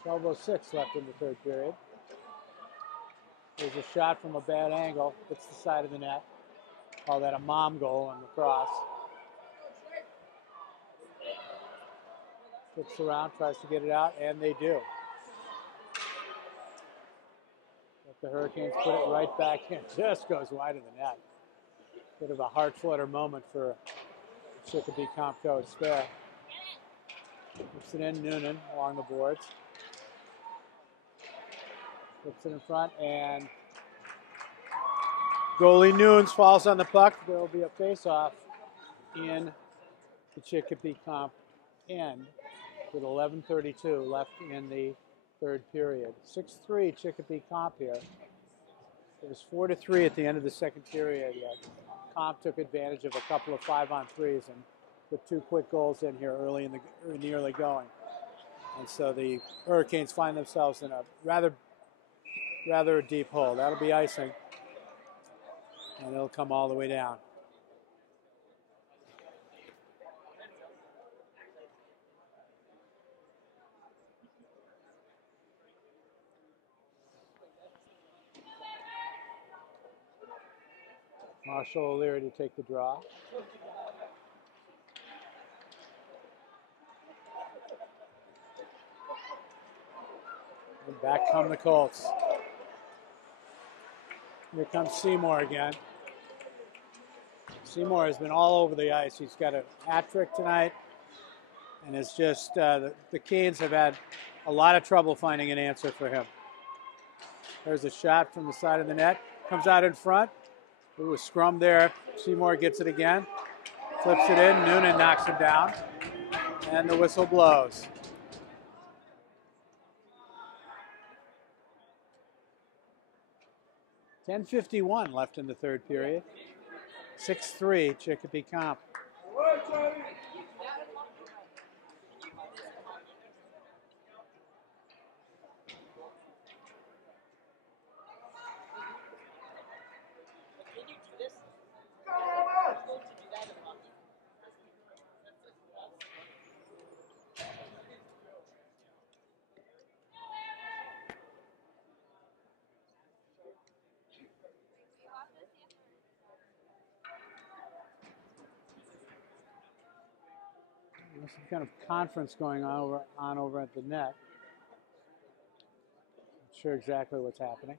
12:06 left in the third period. There's a shot from a bad angle. Hits the side of the net. Call that a mom goal on the cross. Flips around, tries to get it out, and they do. But the Hurricanes put it right back in. Just goes wide of the net. Bit of a heart flutter moment for Chicopee Comp coach Spare. Flips it in, Noonan along the boards. Flips it in front, and goalie Nunes falls on the puck. There will be a face-off in the Chicopee Comp end with 11:32 left in the third period. 6-3 Chicopee Comp here. It was 4-3 at the end of the second period. Comp took advantage of a couple of 5-on-3s and put 2 quick goals in here early in the early going. And so the Hurricanes find themselves in a rather deep hole. That'll be icing. And it'll come all the way down. Marshall O'Leary to take the draw. And back come the Colts. Here comes Seymour again. Seymour has been all over the ice. He's got a hat trick tonight. And it's just, the Canes have had a lot of trouble finding an answer for him. There's a shot from the side of the net. Comes out in front. Ooh, a scrum there. Seymour gets it again. Flips it in. Noonan knocks him down. And the whistle blows. .51 left in the third period. 6-3 Chicopee Comp. There's some kind of conference going on over at the net. Not sure exactly what's happening.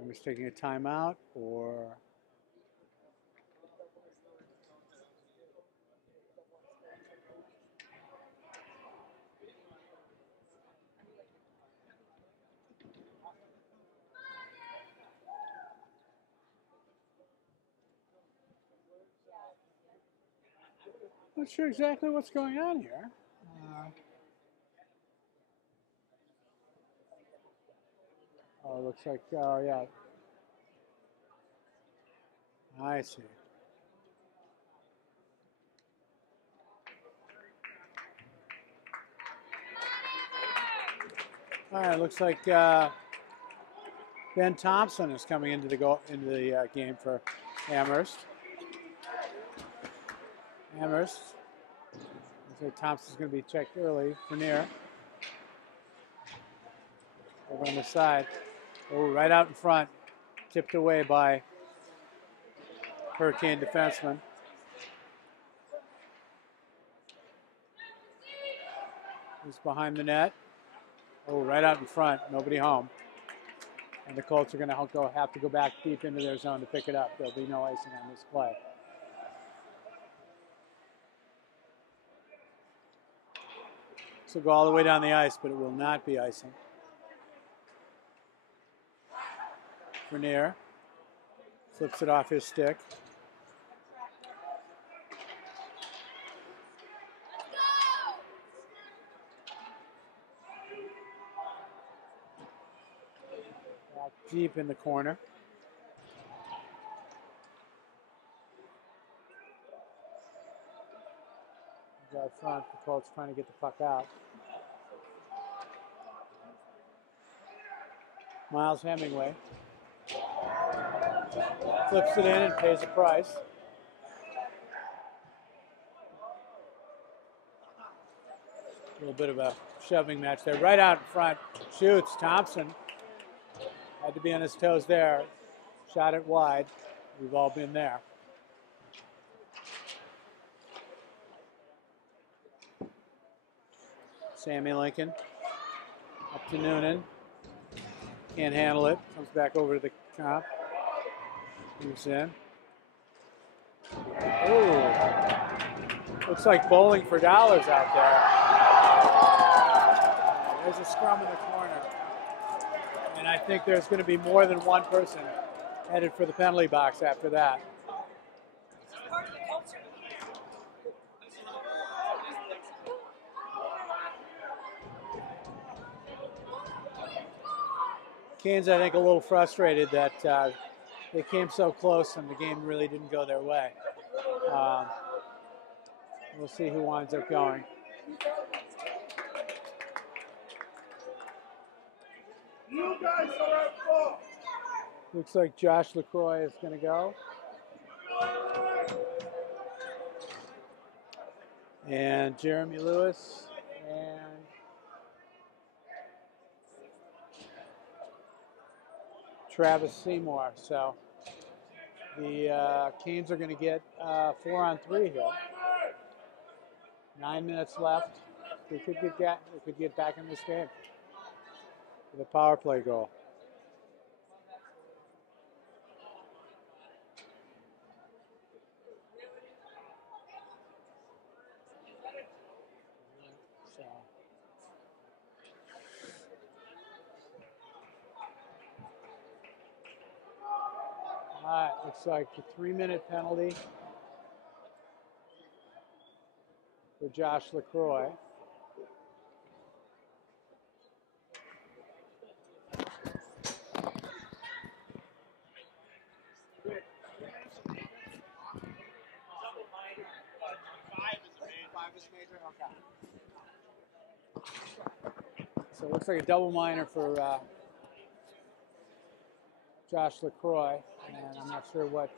Amherst taking a timeout, or not sure exactly what's going on here. Oh, it looks like, oh yeah. I see. All right, looks like Ben Thompson is coming into the game for Amherst. Amherst. Looks like Thompson's going to be checked early. Vernier. Over on the side. Oh, right out in front. Tipped away by Hurricane defenseman. He's behind the net. Oh, right out in front. Nobody home. And the Colts are going to have to go back deep into their zone to pick it up. There'll be no icing on this play. This will go all the way down the ice, but it will not be icing. Vernier flips it off his stick. Back deep in the corner. Out front, the Colts trying to get the puck out. Miles Hemingway flips it in and pays the price. A little bit of a shoving match there. Right out in front, shoots. Thompson had to be on his toes there. Shot it wide. We've all been there. Sammy Lincoln up to Noonan. Can't handle it. Comes back over to the top. Moves in. Ooh. Looks like bowling for dollars out there. There's a scrum in the corner. And I think there's going to be more than one person headed for the penalty box after that. Canes, I think, a little frustrated that they came so close and the game really didn't go their way. We'll see who winds up going. You guys are at fault. Looks like Josh LaCroix is going to go. And Jeremy Lewis and Travis Seymour. So the Canes are going to get 4-on-3 here. 9 minutes left. They could get back in this game with a power play goal. All right, looks like a 3-minute penalty for Josh LaCroix. So it looks like a double minor for Josh LaCroix, and I'm not sure what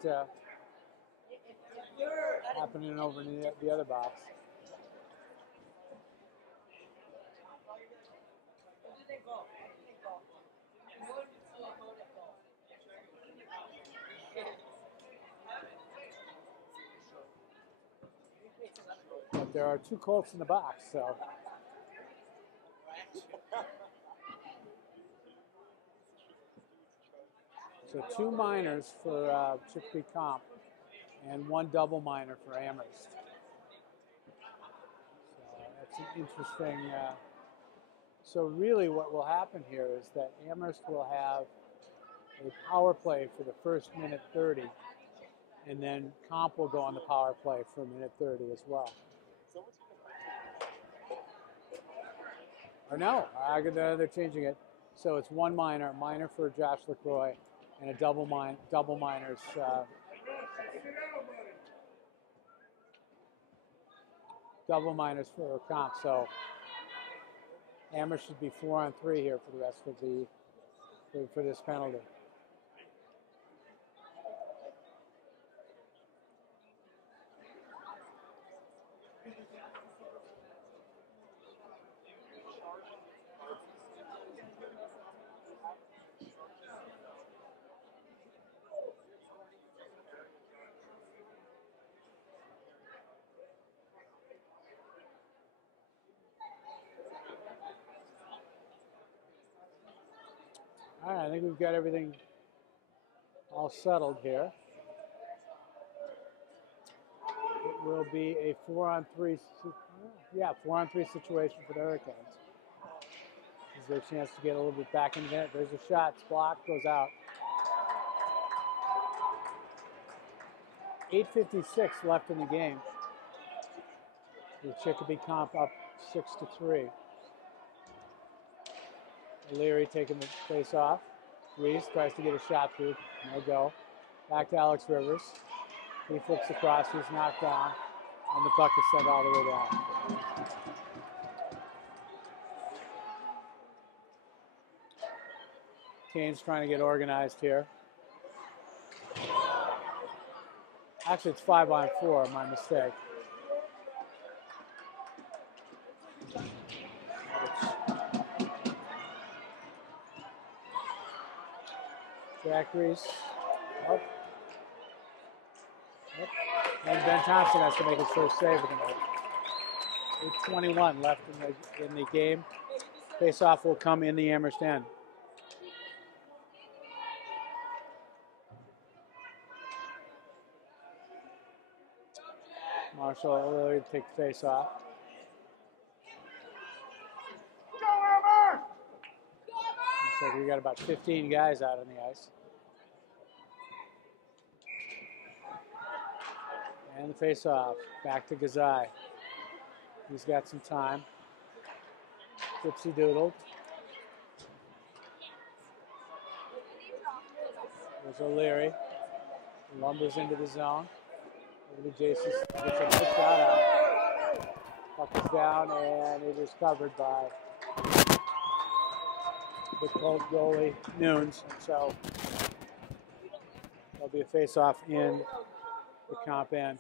happening over in the other box. but there are 2 Colts in the box, so. So 2 minors for Chicopee Comp and 1 double minor for Amherst. So that's an interesting. So really what will happen here is that Amherst will have a power play for the first minute 30, and then Comp will go on the power play for minute 30 as well. Or no, they're changing it. So it's 1 minor for Josh LaCroix, and a double minors. Double minors for Comp. So Amherst should be 4-on-3 here for the rest of for this penalty. All right, I think we've got everything all settled here. It will be a 4-on-3, 4-on-3 situation for the Hurricanes. This is their chance to get a little bit back in there. There's a shot, it's blocked, goes out. 8:56 left in the game. With Chicopee Comp up 6-3. Leary taking the face off. Reese tries to get a shot through. No go. Back to Alex Rivers. He flips across. He's knocked down. And the puck is sent all the way down. Canes trying to get organized here. Actually, it's 5-on-4. My mistake. Jack Reese. Up. And Ben Thompson has to make his first save of the night. 8:21 left in the game. Face-off will come in the Amherst end. Marshall O'Leary take the face-off. Looks like we got about 15 guys out on the ice. And the face-off. Back to Gazai. He's got some time. Gypsy doodled. There's O'Leary. Lumbers into the zone. Over to Jason. Gets a nice shot out. Puck is down, and it is covered by the Colt goalie, Nunes. So there'll be a face-off in the Comp end.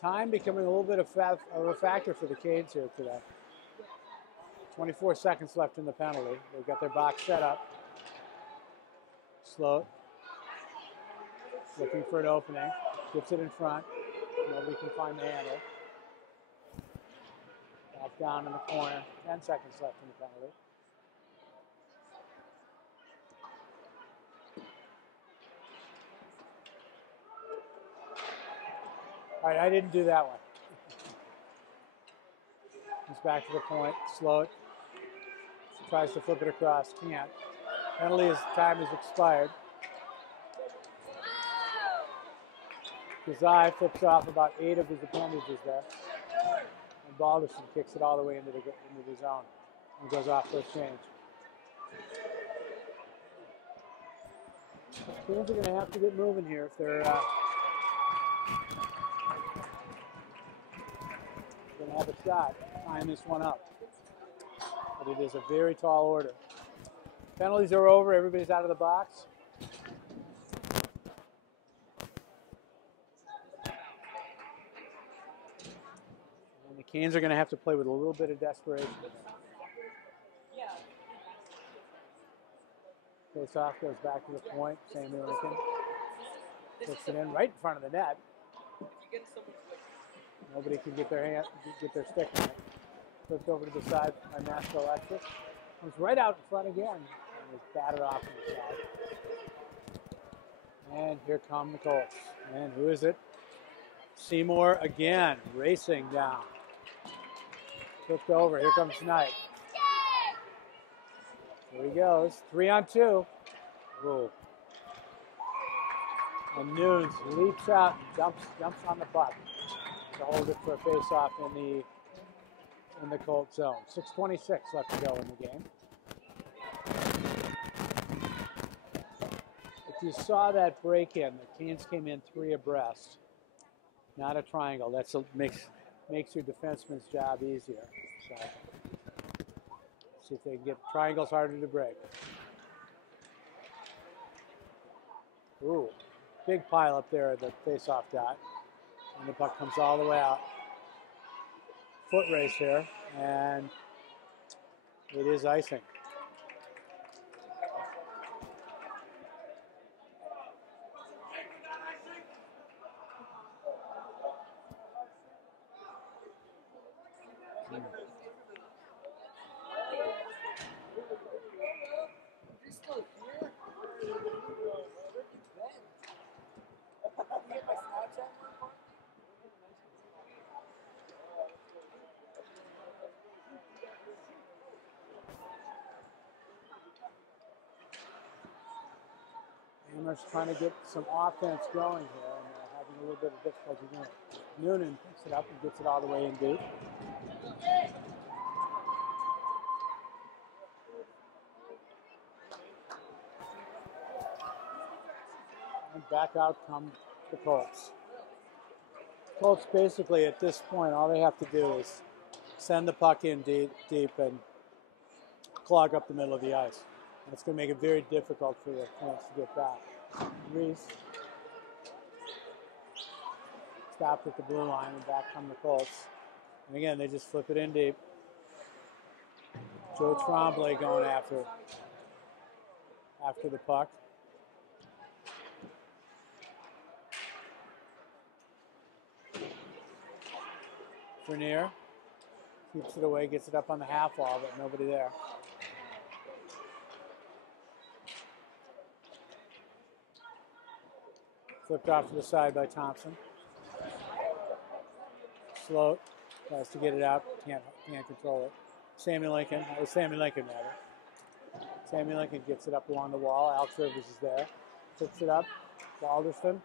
Time becoming a little bit of a factor for the Canes here today. 24 seconds left in the penalty. They've got their box set up. Sloat. Looking for an opening. Gets it in front. Nobody can find the handle. Back down in the corner. 10 seconds left in the penalty. All right, I didn't do that one. He's back to the point. Sloat. Tries to flip it across. Can't. Penalty, his time has expired. Gazai flips off about 8 of his appendages there. And Balderson kicks it all the way into the zone. And goes off for a change. Canes are going to have to get moving here if they're going to have a shot tying this one up. But it is a very tall order. Penalties are over. Everybody's out of the box. And the Canes are going to have to play with a little bit of desperation. Face off goes back to the point. Sammy Lincoln puts it in right in front of the net. Nobody can get their stick on it. Flipped over to the side by Master Electric. Comes right out in front again and is batted off to the side. And here come the Colts. And who is it? Seymour again, racing down. Flipped over. Here comes Knight. Here he goes. 3-on-2. Ooh. And Nunes leaps out and jumps on the puck to hold it for a face-off in the Colt zone. 6:26 left to go in the game. If you saw that break-in, the Canes came in 3 abreast, not a triangle. That makes your defenseman's job easier. So, see if they can get triangles harder to break. Ooh, big pile up there at the face-off dot. And the puck comes all the way out. Foot race here, and it is icing. Amherst trying to get some offense going here, and they're having a little bit of difficulty doing it. Noonan picks it up and gets it all the way in deep. And back out come the Colts. Colts basically at this point, all they have to do is send the puck in deep and clog up the middle of the ice. And it's going to make it very difficult for the Canes to get back. Reese stopped at the blue line, and back come the Colts. And again, they just flip it in deep. Joe Tremblay going after the puck. Vernier keeps it away, gets it up on the half wall, but nobody there. Flipped off to the side by Thompson. Sloat tries to get it out, can't control it. Sammy Lincoln, that was Sammy Lincoln rather. Sammy Lincoln gets it up along the wall. Alex Rivers is there. Flips it up. Balderston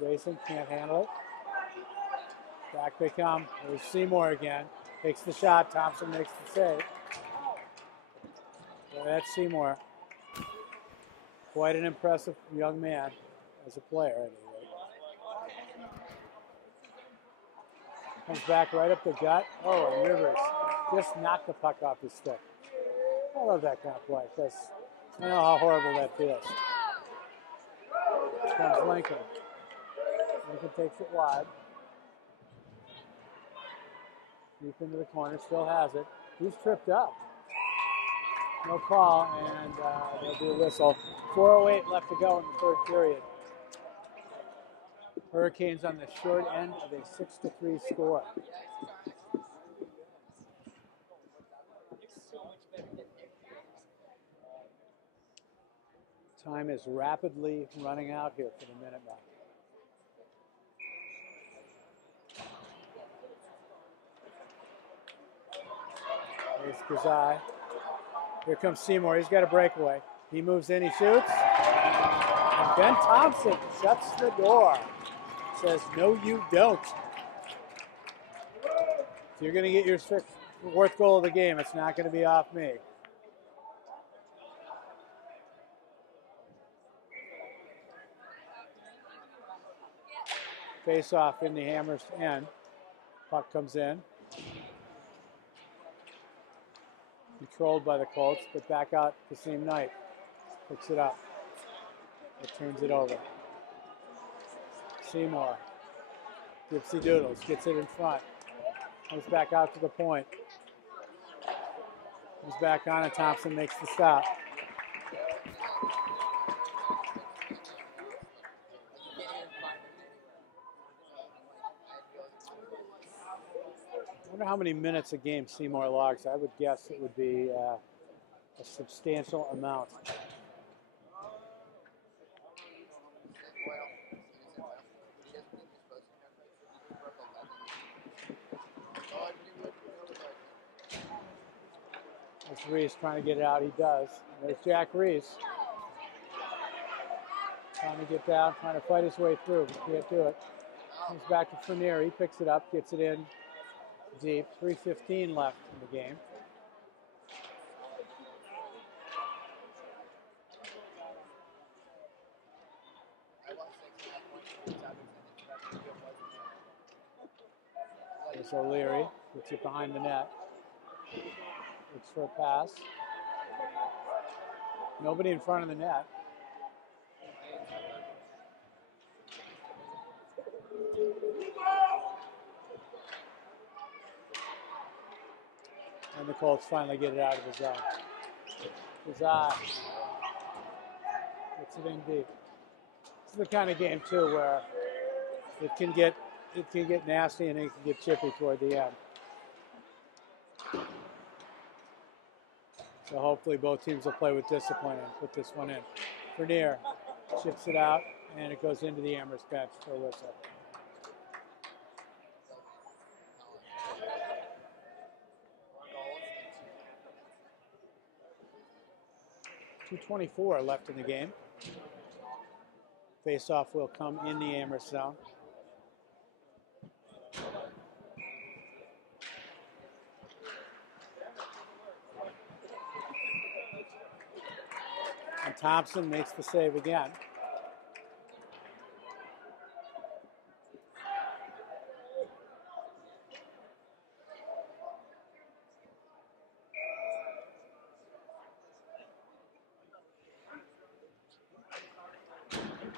racing, can't handle it. Back they come. There's Seymour again. Takes the shot. Thompson makes the save. So that's Seymour. Quite an impressive young man as a player, anyway. Comes back right up the gut. Oh, Rivers just knocked the puck off his stick. I love that kind of play because I know how horrible that feels. Here comes Lincoln. Lincoln takes it wide. Deep into the corner, still has it. He's tripped up. No call, and there'll be a whistle. 4:08 left to go in the third period. Hurricanes on the short end of a 6-3 score. Time is rapidly running out here for the Minutemen. There's Kazai. Here comes Seymour. He's got a breakaway. He moves in, he shoots. And Ben Thompson shuts the door. Says, no, you don't. If you're going to get your fourth goal of the game, it's not going to be off me. Face off in the Amherst end. Puck comes in. Controlled by the Colts, but back out the same night. Picks it up. It turns it over. Seymour. Gypsy Doodles gets it in front. Comes back out to the point. Comes back on and Thompson makes the stop. wonder how many minutes a game Seymour logs. I would guess it would be a substantial amount. As Reese trying to get it out, he does. And there's Jack Reese. Trying to get down, trying to fight his way through, but can't do it. Comes back to Frenier. He picks it up, gets it in deep. 3:15 left in the game. There's O'Leary. Gets it behind the net. Looks for a pass. Nobody in front of the net. And the Colts finally get it out of the zone. Kazai gets it in deep. This is the kind of game too where it can get nasty and it can get chippy toward the end. So hopefully both teams will play with discipline and put this one in. Vernier chips it out and it goes into the Amherst bench for a whistle. .224 left in the game. Face-off will come in the Amherst zone. And Thompson makes the save again.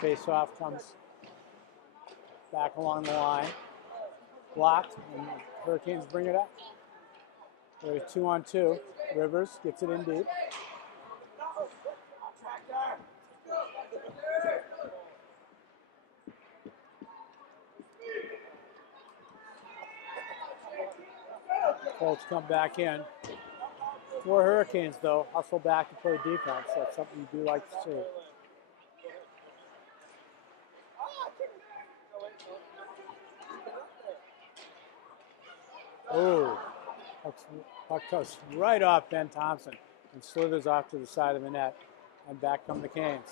Face-off comes back along the line. Blocked, and Hurricanes bring it up. There's 2-on-2. Rivers gets it in deep. Colts come back in. 4 Hurricanes, though, hustle back to play defense. That's something you do like to see. Oh, puck goes right off Ben Thompson and slithers off to the side of the net. And back come the Canes.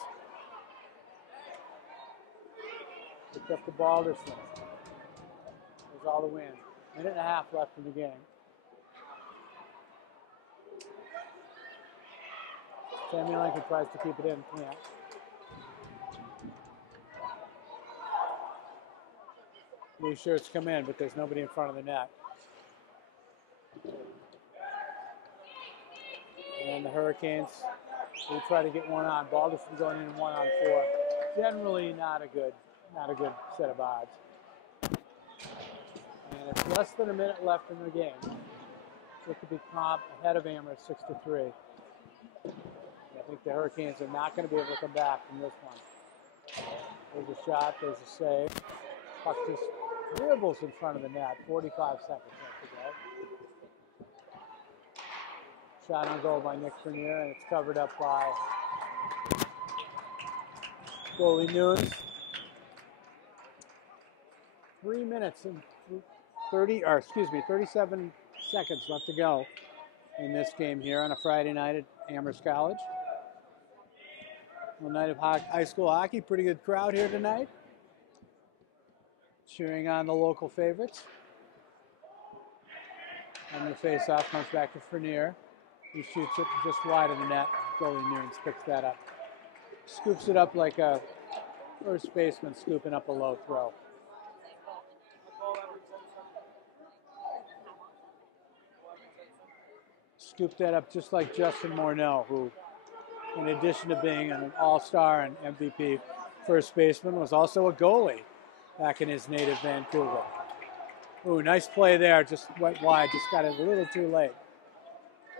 Picked up the Balderson. There's all the wind. 1.5 minutes left in the game. Samuel Lincoln tries to keep it in, can't. Blue shirts come in, but there's nobody in front of the net. And the Hurricanes will try to get one on. Balderson going in 1-on-4. Generally not a good set of odds. And it's less than a minute left in the game. Chicopee Comp ahead of Amherst 6-3. I think the Hurricanes are not going to be able to come back from this one. There's a shot, there's a save. Puck just dribbles in front of the net. 45 seconds left to go. Shot on goal by Nick Frenier, and it's covered up by goalie Nunes. 3 minutes and 37 seconds left to go in this game here on a Friday night at Amherst College. One night of high school hockey. Pretty good crowd here tonight. Cheering on the local favorites. And the face-off comes back to Frenier. He shoots it just wide of the net. Goalie Nunes picks that up. Scoops it up like a first baseman scooping up a low throw. Scooped that up just like Justin Morneau, who, in addition to being an all-star and MVP first baseman, was also a goalie back in his native Vancouver. Ooh, nice play there. Just went wide. Just got it a little too late.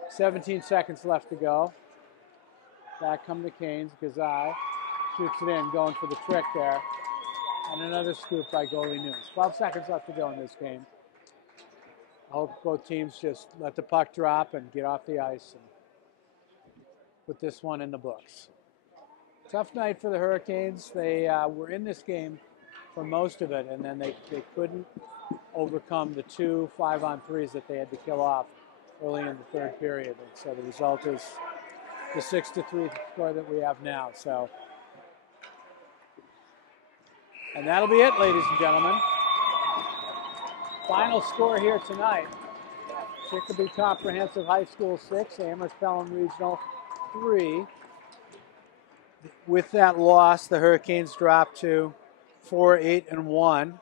17 seconds left to go. Back come the Canes. Gazai shoots it in, going for the trick there. And another scoop by goalie Nunes. 12 seconds left to go in this game. I hope both teams just let the puck drop and get off the ice and put this one in the books. Tough night for the Hurricanes. They were in this game for most of it, and then they couldn't overcome the 2 5-on-3s that they had to kill off early in the third period. And so the result is the 6-3 score that we have now. So, and that'll be it, ladies and gentlemen. Final score here tonight: Chicopee Comprehensive High School 6, Amherst Regional 3. With that loss, the Hurricanes dropped to 4-8-1,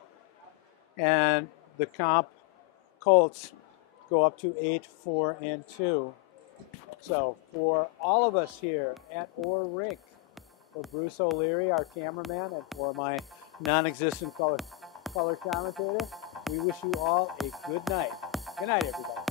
and the Comp Colts go up to 8-4-2. So for all of us here at Orr Rink, for Bruce O'Leary, our cameraman, and for my non-existent color commentator, we wish you all a good night. Good night, everybody.